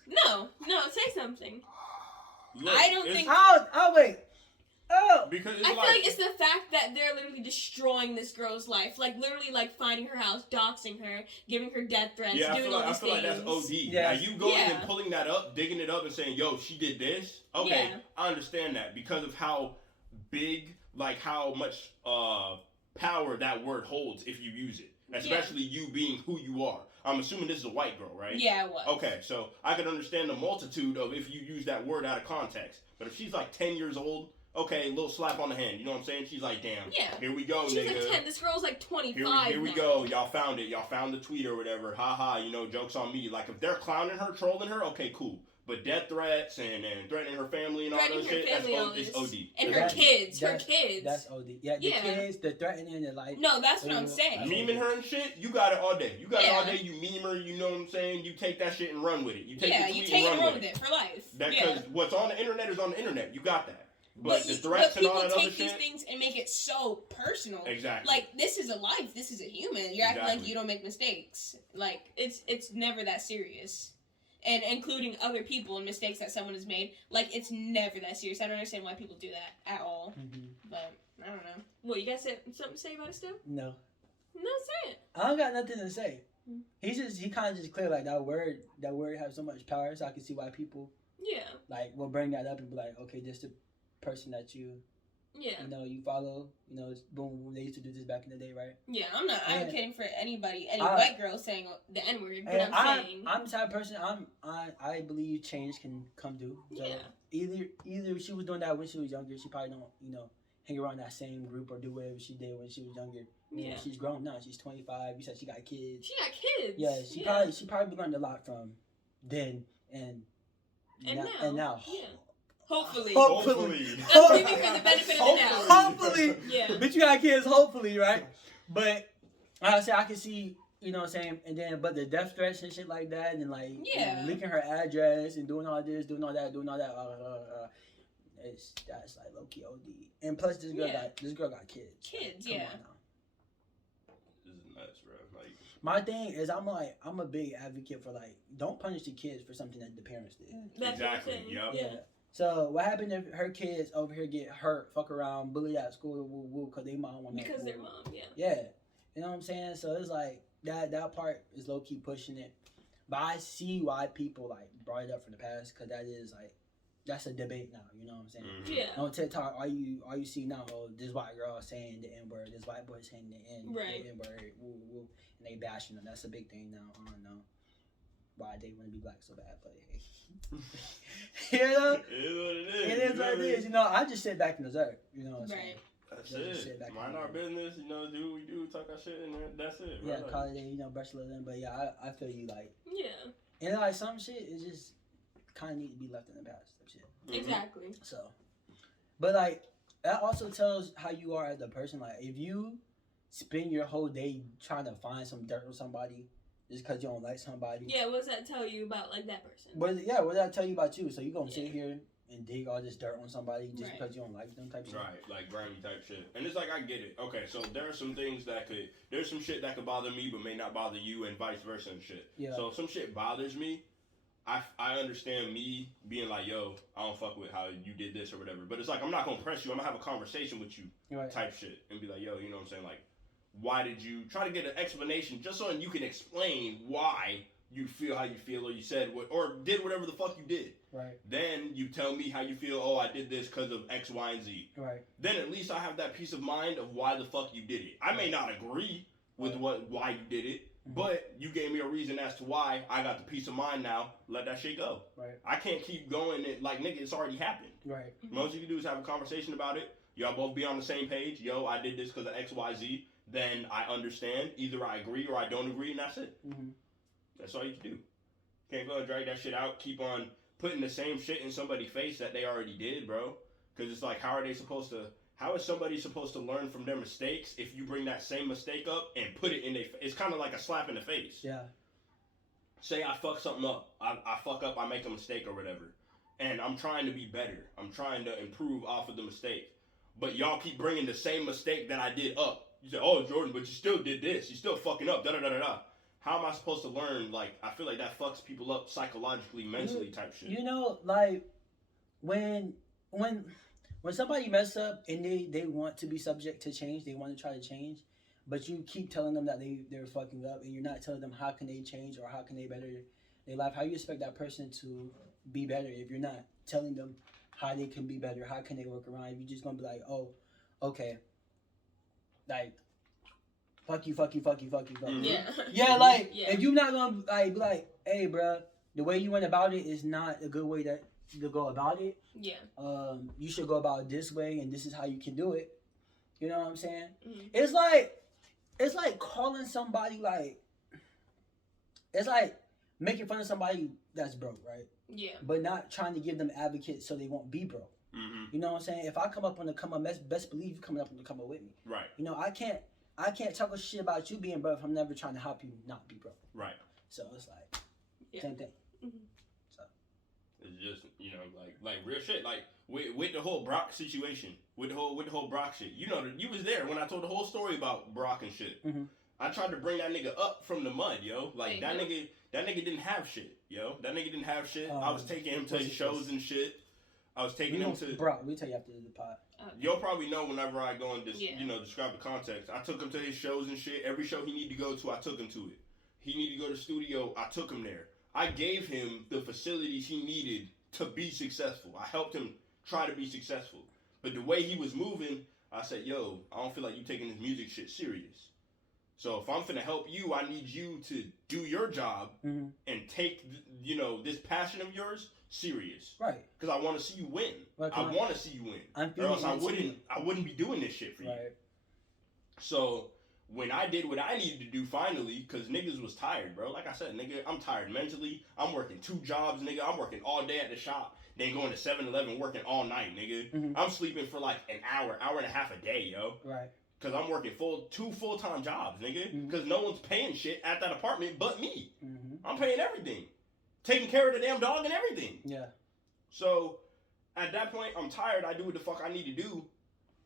No, say something. Look, I don't think... Wait. Oh! Because I feel like it's the fact that they're literally destroying this girl's life. Like, literally, like, finding her house, doxing her, giving her death threats, yeah, doing all these things. I feel like that's OD. Yeah. Now, you going Yeah. and pulling that up, digging it up and saying, yo, she did this? Okay, Yeah. I understand that because of how big, like, how much power that word holds if you use it. Especially you being who you are. I'm assuming this is a white girl, right? Yeah, it was. Okay, so I can understand the multitude of if you use that word out of context. But if she's like 10 years old, okay, a little slap on the hand. You know what I'm saying? She's like, damn. Yeah. Here we go, She was nigga. like 10. This girl's like 25 Here we now. go. Y'all found it. Y'all found the tweet or whatever. Ha ha, you know, joke's on me. Like, if they're clowning her, trolling her, okay, cool. But death threats and threatening her family and all Threatening that her shit, family, all it's this. OD. And That- her kids. That's OD. Yeah, the Yeah. kids, the threatening, the like. No, that's what I'm saying. Memeing her and shit, you got it all day. You got it all Yeah. day. You meme her, you know what I'm saying? You take that shit and run with it. You take Yeah, the you tweet take and it run run with with it for life. That Yeah. because what's on the internet is on the internet. You got that. But the But threats and people all that other take these shit. things and make it so personal. Exactly. Like, this is a life. This is a human. You're acting like Exactly. you don't make mistakes. Like, it's never that serious. And including other people and mistakes that someone has made. Like, it's never that serious. I don't understand why people do that at all. Mm-hmm. But, I don't know. What, you guys have something to say about it still? No. No, say it. I don't got nothing to say. Hmm. He kind of just clear like that word has so much power, so I can see why people Yeah. Like, we'll bring that up and be like, okay, this the person that you you follow. Boom, they used to do this back in the day, right? Yeah, I'm not advocating for any I- white girl saying the N word, but And I'm saying. I'm the type of person. I believe change can come due. So Yeah. Either she was doing that when she was younger. She probably don't hang around that same group or do whatever she did when she was younger. Yeah. She's grown now. She's 25. You said she got kids. She got kids. Yeah, she probably learned a lot from then and now. Yeah. Hopefully. Hopefully. I'm giving her the benefit of the doubt. Hopefully. Yeah. But you got kids, hopefully, right? But like I said, I can see, you know what I'm saying? And then, but the death threats and shit like that, and like, leaking her address and doing all this, doing all that. That's like low key OD. And plus, this girl got kids. Kids, Come yeah. on now. This is nuts, bro. Like, my thing is, I'm a big advocate for like, don't punish the kids for something that the parents did. That's exactly. what I'm saying. Yep. Yeah. So what happened if her kids over here get hurt, fuck around, bullied at school, because they mom want Because their mom, yeah. Yeah. You know what I'm saying? So it's like that part is low key pushing it. But I see why people like brought it up from the past, because that is like, that's a debate now. You know what I'm saying? Mm-hmm. Yeah. On TikTok, all you see now, this white girl saying the N word, this white boy saying the N word, and they bashing them. That's a big thing now. I don't know why they want to be black so bad, but hey. You know? It is what it is. You know, I just sit back and observe. You know what I'm saying? That's it. Mind our business, do what we do, talk our shit, and that's it. Yeah, right? call it a, brush a little in. But yeah, I feel you, like. Yeah. And like some shit is just kind of need to be left in the past. Type shit. Mm-hmm. Exactly. So, but like, that also tells how you are as a person. Like, if you spend your whole day trying to find some dirt on somebody just because you don't like somebody. Yeah, what does that tell you about, like, that person? What does that tell you about you? So you going to sit here and dig all this dirt on somebody just because you don't like them type shit? Right, like grimy type shit. And it's like, I get it. Okay, so there are some things there's some shit that could bother me but may not bother you, and vice versa and shit. Yeah. So if some shit bothers me, I understand me being like, yo, I don't fuck with how you did this or whatever. But it's like, I'm not going to press you. I'm going to have a conversation with you type shit. And be like, yo, you know what I'm saying? Like, why did you try to get an explanation just so you can explain why you feel how you feel, or you said what, or did whatever the fuck you did. Right. Then you tell me how you feel. Oh, I did this because of X, Y, and Z. Right. Then at least I have that peace of mind of why the fuck you did it. I may not agree with why you did it, but you gave me a reason as to why. I got the peace of mind now. Let that shit go. Right. I can't keep going and like, nigga, it's already happened. Right. Most you can do is have a conversation about it. Y'all both be on the same page. Yo, I did this because of X, Y, Z. Then I understand. Either I agree or I don't agree, and that's it. Mm-hmm. That's all you can do. Can't go and drag that shit out. Keep on putting the same shit in somebody's face that they already did, bro. Because it's like, how is somebody supposed to learn from their mistakes if you bring that same mistake up and put it in their face? It's kind of like a slap in the face. Yeah. Say I fuck something up. I fuck up, I make a mistake or whatever. And I'm trying to be better. I'm trying to improve off of the mistake. But y'all keep bringing the same mistake that I did up. You say, oh, Jordan, but you still did this. You still fucking up. Da-da-da-da-da. How am I supposed to learn? Like, I feel like that fucks people up psychologically, mentally type shit. You know, like, when somebody mess up and they want to be subject to change, they want to try to change, but you keep telling them that they're fucking up, and you're not telling them how can they change or how can they better their life. How you expect that person to be better if you're not telling them how they can be better, how can they work around? If you're just going to be like, oh, okay, like, fuck you. Yeah. Yeah, like, Yeah. if you're not going to be like, hey, bro, the way you went about it is not a good way to go about it. Yeah. You should go about it this way, and this is how you can do it. You know what I'm saying? Mm-hmm. It's like calling somebody, like, it's like making fun of somebody that's broke, right? Yeah. But not trying to give them advocates so they won't be broke. Mm-hmm. You know what I'm saying? If I come up on the come up, best believe you coming up on the come up with me. Right. You know, I can't talk a shit about you being broke if I'm never trying to help you not be broke. Right. So it's like, same thing. Mm-hmm. So it's just, like real shit. Like with the whole Brock situation, with the whole Brock shit. You know, you was there when I told the whole story about Brock and shit. Mm-hmm. I tried to bring that nigga up from the mud, yo. Like There that you nigga didn't have shit, yo. That nigga didn't have shit. I Um, was taking him to his shows and shit. I was taking we him gonna, to. bro, we'll tell you after the pod. You'll probably know whenever I go and Yeah. describe the context. I took him to his shows and shit. Every show he needed to go to, I took him to it. He needed to go to the studio, I took him there. I gave him the facilities he needed to be successful. I helped him try to be successful. But the way he was moving, I said, yo, I don't feel like you taking this music shit serious. So if I'm finna help you, I need you to do your job and take, this passion of yours serious. Right. Because I want to see you win. Right, I want to see you win. Or else I wouldn't be doing this shit for you. Right. So when I did what I needed to do finally, because niggas was tired, bro. Like I said, nigga, I'm tired mentally. I'm working 2 jobs, nigga. I'm working all day at the shop. Then going to 7-Eleven working all night, nigga. I'm sleeping for like an hour and a half a day, yo. Right. Because I'm working 2 full-time jobs, nigga. Because no one's paying shit at that apartment but me. I'm paying everything. Taking care of the damn dog and everything. Yeah. So at that point, I'm tired. I do what the fuck I need to do.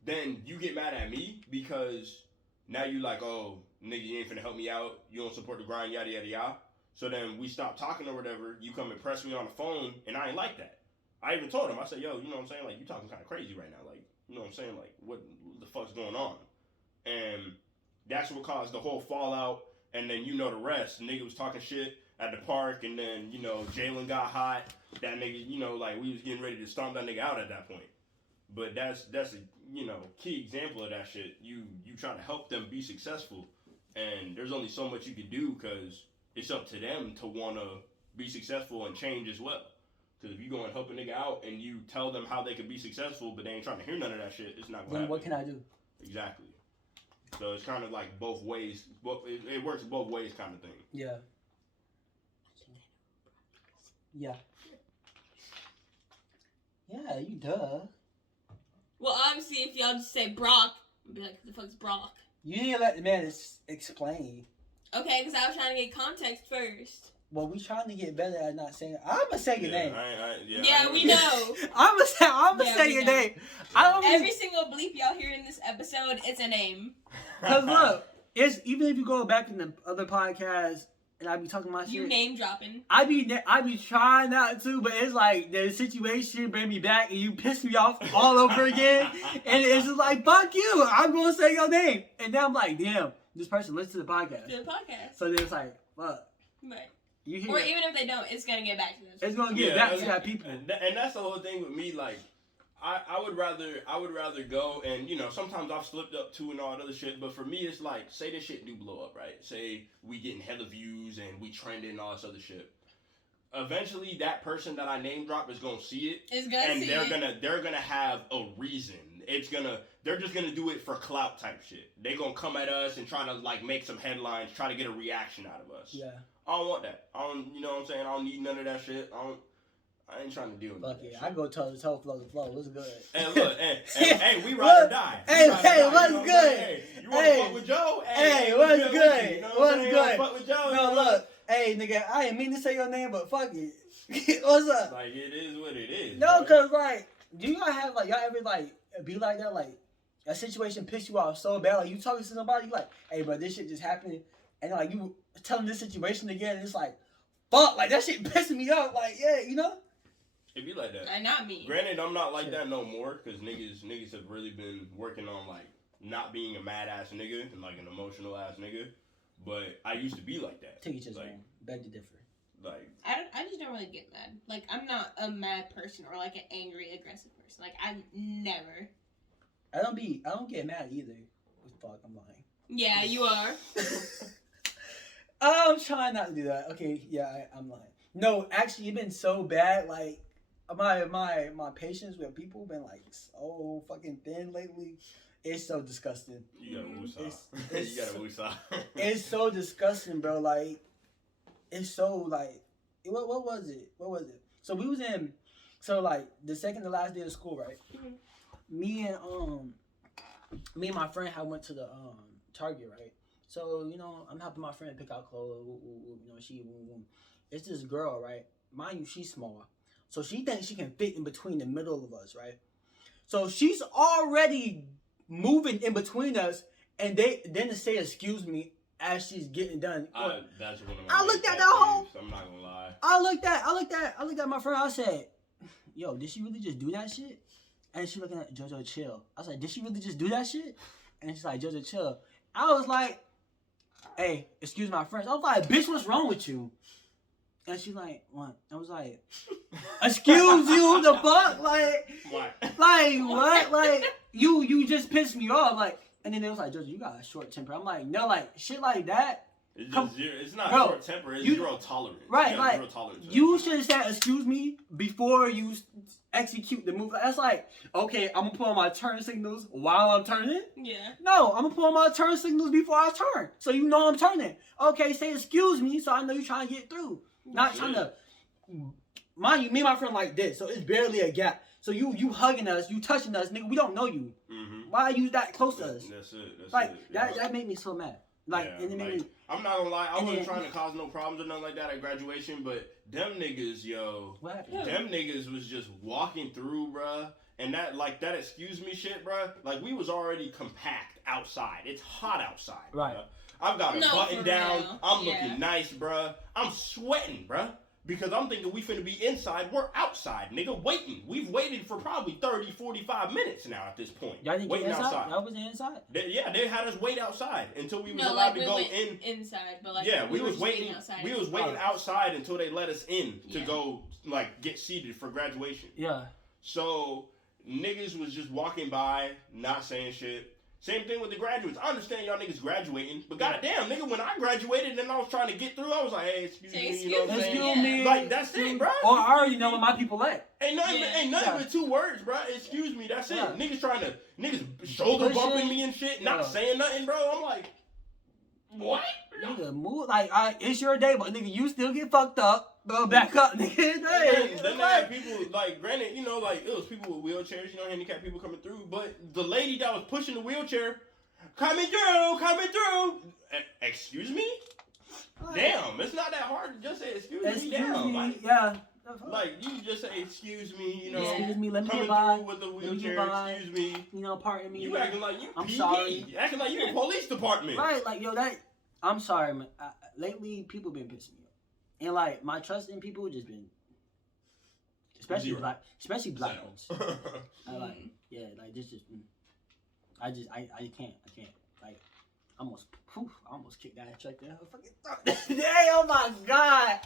Then you get mad at me because now you like, oh, nigga, you ain't finna help me out. You don't support the grind, yada, yada, yada. So then we stop talking or whatever. You come and press me on the phone, and I ain't like that. I even told him, I said, yo, you know what I'm saying? Like, you talking kind of crazy right now. Like, you know what I'm saying? Like, what the fuck's going on? And that's what caused the whole fallout. And then you know the rest. Nigga was talking shit at the park, and then, Jalen got hot. That nigga, like, we was getting ready to stomp that nigga out at that point. But that's a, key example of that shit. You trying to help them be successful, and there's only so much you can do because it's up to them to want to be successful and change as well. Because if you go and help a nigga out and you tell them how they can be successful, but they ain't trying to hear none of that shit, it's not going to happen. Then what can I do? Exactly. So it's kind of like both ways. It works both ways kind of thing. Yeah. Yeah. Yeah, you duh. Well, obviously, if y'all just say Brock, I'd be like, the fuck's Brock? You didn't let the man explain. Okay, because I was trying to get context first. Well, we trying to get better at not saying. I'm gonna say your name. Yeah, we know. I'm gonna say your name. Every single bleep y'all hear in this episode, it's a name. Cause look, it's even if you go back in the other podcasts and I be talking my shit. You name dropping. I be trying not to, but it's like the situation bring me back and you piss me off all over again, and it's just like fuck you. I'm gonna say your name, and then I'm like, damn, this person listens to the podcast. So then it's like, fuck. Right. You hear or even if they don't, it's gonna get back to them. It's gonna get back to that people. And that's the whole thing with me. Like, I would rather go and sometimes I've slipped up too and all that other shit. But for me, it's like, say this shit do blow up, right? Say we getting hella views and we trending and all this other shit. Eventually, that person that I name drop is gonna see it, they're gonna have a reason. They're just gonna do it for clout type shit. They gonna come at us and try to like make some headlines, try to get a reaction out of us. Yeah. I don't want that. I don't, you know what I'm saying? I don't need none of that shit. I ain't trying to deal with that. Fuck it. I go toe to toe, flow to flow. What's good? Hey, look, hey, we ride or die. Hey, what's good? Hey, you want to fuck with Joe? Hey, what's good? You know What's good? Fuck with Joe. No, look. Hey, nigga, I ain't mean to say your name, but fuck it. What's up? Like, it is what it is. No, bro. cause like, do y'all have like, y'all ever like be like that? Like, a situation piss you off so bad, like you talking to somebody, you like, hey, bro, this shit just happened, and like you telling this situation again, and it's like, fuck, like that shit pissing me off, like yeah, It be like that. Not me. Granted, I'm not like that no more, cause niggas have really been working on like not being a mad ass nigga and like an emotional ass nigga. But I used to be like that. Take each other's like, own. Beg to differ. Like I just don't really get mad. Like I'm not a mad person or like an angry, aggressive person. Like I never. I don't get mad either. Fuck, I'm lying. Yeah, you are. I'm trying not to do that. Okay, yeah, I'm lying. No, actually, it's been so bad. Like my patience with people been like so fucking thin lately. It's so disgusting. You got a woosah. You got a woosah. It's so disgusting, bro. Like it's so like what was it? So we was in like the second to last day of school, right? Mm-hmm. Me and my friend had went to the Target, right? So I'm helping my friend pick out clothes. It's this girl, right? Mind you, she's small, so she thinks she can fit in between the middle of us, right? So she's already moving in between us, and then to say excuse me as she's getting done. That's one of my. I looked at that hoe. I'm not gonna lie. I looked at my friend. I said, "Yo, did she really just do that shit?" And she looking at JoJo chill. I was like, "Did she really just do that shit?" And she's like, "JoJo chill." I was like, "Hey, excuse my French." I was like, "Bitch, what's wrong with you?" And she's like, what? I was like, excuse you, the fuck? Like, What? like, what? Like, you just pissed me off. Like, and then they was like, Jojo, you got a short temper. I'm like, no, like, shit like that. It's just it's not Bro, short temper. It's you- zero tolerance. Right, You got like, zero tolerance. you should have said, excuse me, before you execute the move. That's like, okay, I'm gonna put on my turn signals while I'm turning. Yeah. No, I'm gonna put on my turn signals before I turn, so you know I'm turning. Okay, say excuse me, so I know you're trying to get through. Not trying to. Mind you, me and my friend like this, so it's barely a gap. So you hugging us, you touching us, nigga. We don't know you. Mm-hmm. Why are you that close to us? That's it. That's Like it. that made me so mad. Like, Yeah, and it made like, me. I'm not gonna lie, I and wasn't then- trying to cause no problems or nothing like that at graduation, but them niggas, yo, What happened? them niggas was just walking through, bruh. And that, like, that excuse me shit, bruh. Like, we was already compact outside. It's hot outside, Right. bruh. I've got a No, button for down. real. I'm Yeah. looking nice, bruh. I'm sweating, bruh. Because I'm thinking we finna be inside. We're outside, nigga, waiting. We've waited for probably 30, 45 minutes now at this point. Y'all didn't get waiting inside? outside. Y'all wasn't inside? They had us wait outside until we was No, allowed like to we go went in. inside, but like Yeah, we were was just waiting. outside. We was waiting Oh. outside until they let us in to Yeah. go like get seated for graduation. Yeah. So niggas was just walking by, not saying shit. Same thing with the graduates. I understand y'all niggas graduating, but goddamn, nigga, when I graduated and I was trying to get through, I was like, hey, excuse Say me, you know what I'm excuse saying? Excuse me. Like that's it, bro. Or I already know where my people at. Ain't nothing, Yeah. ain't nothing Yeah. but 2 words, bro. Excuse me, that's Yeah. it. Niggas shoulder bumping Pushing. me and shit, not Yeah. saying nothing, bro. I'm like, what? Nigga, move. Like, it's your day, but nigga, you still get fucked up. Go back up, nigga. And Hey, then they had people, like, granted, you know, like, it was people with wheelchairs, you know, handicapped people coming through, but the lady that was pushing the wheelchair, coming through. Excuse me? Damn, it's not that hard to just say excuse me. Excuse Damn, me. Yeah. like you just say excuse me, you know, Yeah. Excuse me, let me coming get by. through with the me get wheelchair, by. excuse me. You know, pardon me. You acting like you I'm PD. sorry. You acting like you the police department. Right, like, yo, I'm sorry, man. Lately, people been pissing me off. And, like, my trust in people just been, especially Zero. black ones. I like, Mm. yeah, like, this just, I can't, like, I almost kicked that truck in her fucking throat. Hey, oh my god,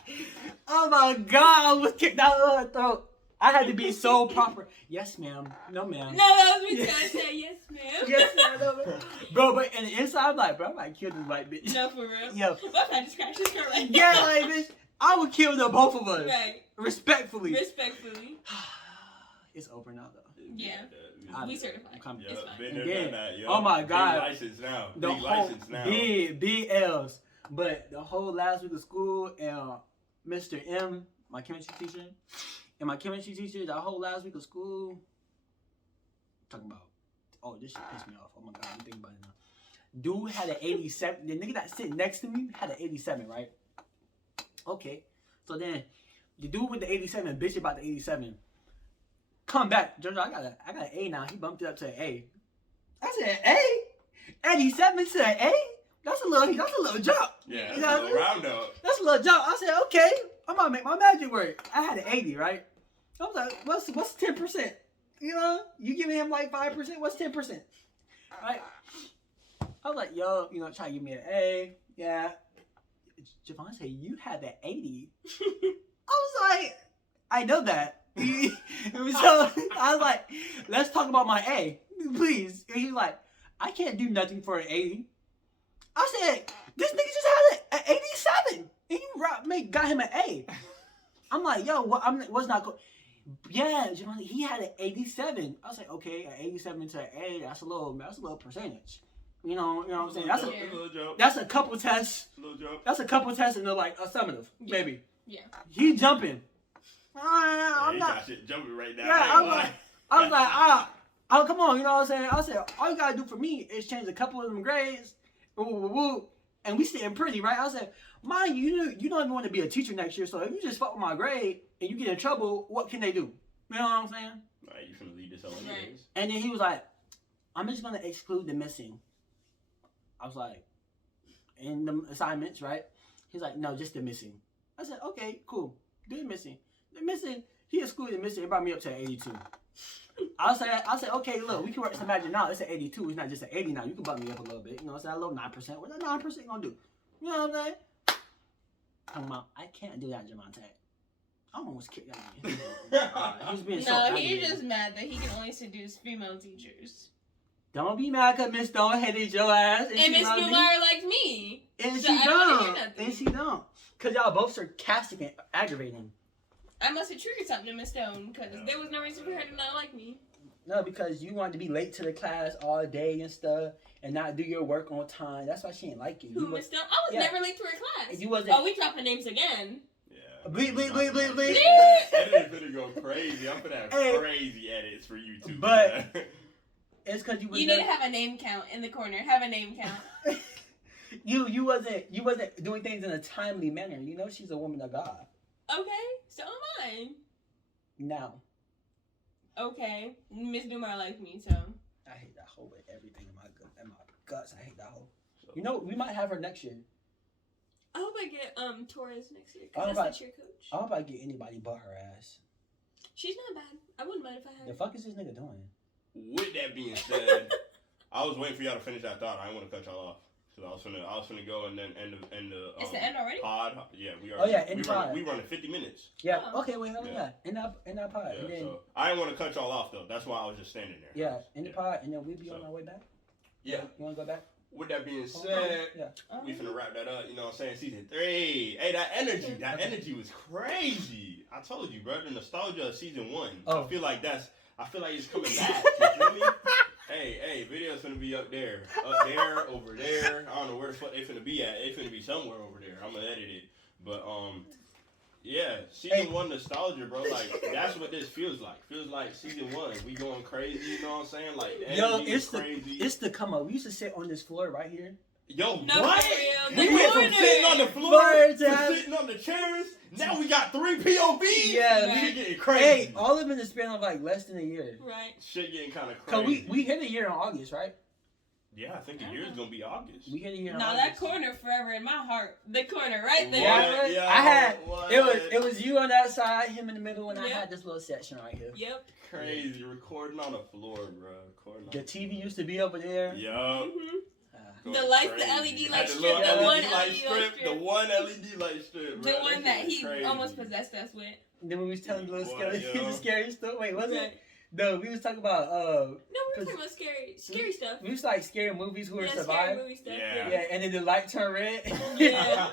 I almost kicked that in her throat. I had to be so proper. Yes, ma'am. No, ma'am. No, that was me trying to say yes, ma'am. Yes, ma'am. No, ma'am. Bro, but in the inside, I'm like, bro, I might kill this white bitch. No, for real. Yo. What if I just scratched his skirt right Yeah, like, bitch, I would kill the both of us. Right. Respectfully. Respectfully. It's over now, though. Yeah. I- We certified. I'm coming. Yeah, It's fine. been there, Again, done that, yo. oh my God. Big license now. The Big whole license now. big L's. But the whole last week of school, and Mr. M, my chemistry teacher, the whole last week of school, talking about, oh, this shit pissed me off. Oh my God, I'm thinking about it now. Dude had an 87. The nigga that sitting next to me had an 87, right? Okay. So then, the dude with the 87, bitch about the 87. Come back, Jojo. I got an A now. He bumped it up to an A. I said A, 87 to an A. That's a little jump. Yeah, You that's know a what little I mean? round up. That's a little jump. I said, okay, I'm gonna make my magic work. I had an 80, right? I was like, what's 10%? You know, you giving him like 5%. What's 10%? Right? I was like, yo, you know, try to give me an A. Yeah. Javon said, you had that 80. I was like, I know that. So I was like, let's talk about my A, please. And he's like, I can't do nothing for an 80. I said, this nigga just had an 87, and you got him an A. I'm like, yo, what's not good? Yeah, Javon, he had an 87. I was like, okay, an 87 to an A, that's a little percentage. You know what I'm saying? A little joke. That's a couple tests. A little joke. That's a couple tests and they're like a summative, Yeah. maybe. Yeah. He jumping. Yeah, I'm he not. got shit jumping right now. Yeah, I ain't I'm lying. like, I was like, oh, come on, you know what I'm saying? I said, all you gotta do for me is change a couple of them grades, and we sitting pretty, right? I said, mind you, you don't even want to be a teacher next year, so if you just fuck with my grade and you get in trouble, what can they do? You know what I'm saying? Alright, you finna lead this all Right. anyways. And then he was like, I'm just gonna exclude the missing. I was like, in the assignments, right? He's like, no, just the missing. I said, okay, cool. Do the missing. The missing, he excluded the missing. It brought me up to an 82. I said, okay, look, we can work some magic now. It's an 82. It's not just an 80 now. You can bump me up a little bit. You know, it's that little 9%. What that 9% gonna do? You know what I'm saying? Talking about, I can't do that, Javante. I almost kicked that man. He's being so No, he's aggravating. just mad that he can only seduce female teachers. Don't be mad because Miss Stone hated your ass. And Miss loved me. Newmeyer liked me. And So she I don't wanna hear don't. nothing. And she don't. Because y'all both sarcastic and aggravating. I must have triggered something to Miss Stone because there was no reason for her to not like me. No, because you wanted to be late to the class all day and stuff and not do your work on time. That's why she didn't like you. Who, You Miss was, Stone? I was yeah. never late to her class. you wasn't. Oh, we dropping names again. Yeah. Bleep, bleep, bleep, bleep, bleep. Edit's finna go crazy. I'm finna have Hey. crazy edits for you too. But- It's because you was You need to have a name count in the corner. Have a name count. you wasn't doing things in a timely manner. You know she's a woman of God. Okay, so am I. Now, Okay, Miss Newmeyer likes me, so. I hate that hoe with everything in my guts. I hate that hoe. You know, we might have her next year. I hope I get Torres next year I because hope that's the cheer coach. I hope I get anybody but her ass. She's not bad. I wouldn't mind if I had The her. fuck is this nigga doing? With that being said, I was waiting for y'all to finish that thought. I didn't want to cut y'all off. So I was finna go and then end the It's the end already? pod. Yeah, we are. Oh, yeah, end pod. We running 50 minutes. Yeah. Oh. Okay. Wait. Hell Yeah. yeah. In that pod. Yeah, And then, so I didn't want to cut y'all off though. That's why I was just standing there. yeah. In the pod, and then we be on So- our way back. Yeah. You wanna go back? With that being said, Yeah. we finna wrap that up. You know what I'm saying? Season 3. Hey, that energy was crazy. I told you, bro. The nostalgia of season 1. Oh. I feel like it's coming back. You feel me? Hey, videos finna be up there, over there. I don't know where the fuck they finna be at. They finna be somewhere over there. I'm gonna edit it, but yeah, season 1 nostalgia, bro. Like that's what this feels like. Feels like season 1. We going crazy. You know what I'm saying? Like the Yo, energy is crazy. it's the come up. We used to sit on this floor right here. Yo, No, what? for real. We The went from corner. sitting on the floor Floor to to have- sitting on the chairs. Now we got 3 POVs. Yeah, Shit we- getting crazy. Hey, all of it in the span of like less than a year. Right. Shit getting kind of Cause crazy. we hit a year in August, right? Yeah, I think the year's gonna be August. We hit a year in Now August. that corner forever in my heart. The corner right there. Yeah, Yo, I had what? it was you on that side, him in the middle, and I Yep. had this little section right here. Yep. Crazy recording on the floor, bro. Recording on The TV used to be over there. Yup. hmm Uh, The lights, the LED light Had strip, little the one light LED strip, light the strip. one LED light strip, The bro. one that shit he crazy. almost possessed us with. then we was telling the little What, scary, yo? the scary stuff. Wait, was Right. it? No, we was talking about No, we were talking about scary stuff. we was like scary movies who were Yeah, scary survive. movie stuff. Yeah. Yeah, and then the light turned red. Yeah.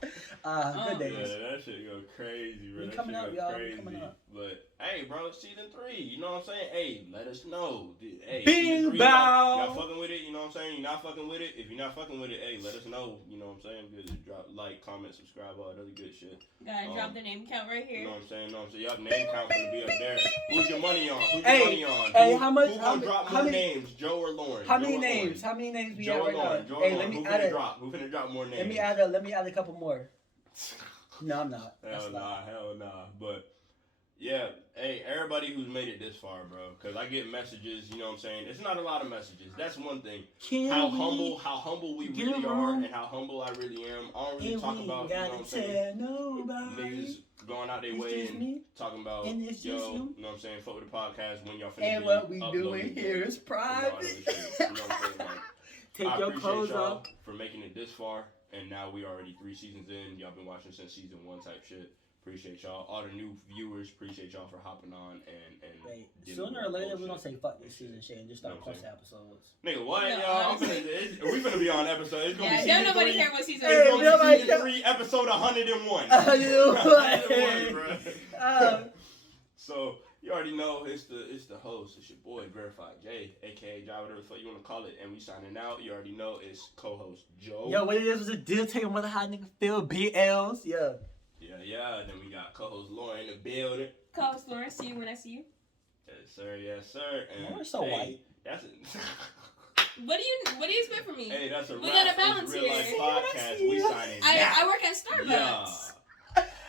Good Yeah, days. that shit go crazy, bro. We That coming shit up, go y'all. We crazy. coming up. But hey, bro, season 3. You know what I'm saying? Hey, let us know. Hey, Bing season 3, bow. y'all fucking with it? You know what I'm saying? You're not fucking with it? If you're not fucking with it, hey, let us know. You know what I'm saying? Good. Drop like, comment, subscribe, all that other good shit. Gotta drop the name count right You here. know what I'm saying? Know what I'm saying? Y'all name count gonna be up there. Who's your money on? Who's Hey, your money on? hey, Who, how much- Who how gonna ma- drop how more many- names? Joe or Lauren? How Joe many or names? Lauren? How many names we Joe have or right Lauren? now? Joe or Hey, Lauren? let Who me add finna a, drop? Who finna drop more names? let me add a couple more. No, I'm not. That's Hell not. nah, hell nah. But yeah, hey, everybody who's made it this far, bro, because I get messages. You know what I'm saying? It's not a lot of messages. That's one thing. Can How we- humble we get really are, along? and how humble I really am. I don't really And talk we about, you know gotta what I'm saying? tell nobody. Niggas going out their It's way just and me, talking about, and it's yo, just you you. know what I'm saying? Fuck with the podcast when y'all finna And be what we uploading doing here things is and all that private. other shit. You know what I'm saying? Like, Take I your appreciate clothes y'all off. for making it this far, and now we already 3 seasons in. Y'all been watching since season 1 type shit. Appreciate y'all. All the new viewers, appreciate y'all for hopping on and Wait, getting sooner or more later we're gonna bullshit. say fuck this season shit and just start You know what I'm posting episodes. Nigga, what, No, y'all? honestly. We finna be on episode. It's gonna Yeah, be don't season nobody 3. care what season Hey, we're It's on. gonna nobody be season care. 3, episode 101. 101, 101, bro. So you already know it's the host. It's your boy Verified J, aka Jai, whatever the fuck you wanna call it, and we signing out. You already know it's co-host Joe. Yo, what it is was a deal taking mother how nigga feel BLs. Yeah. Yeah. Then we got co-host Lauren in the building. Call Lauren, see you when I see you. Yes, sir. And Lauren's so white. That's What do you expect from me? hey, that's a We wrap. gotta balance It's Real Life here. Podcast. We signing I out. work at Starbucks. Yeah.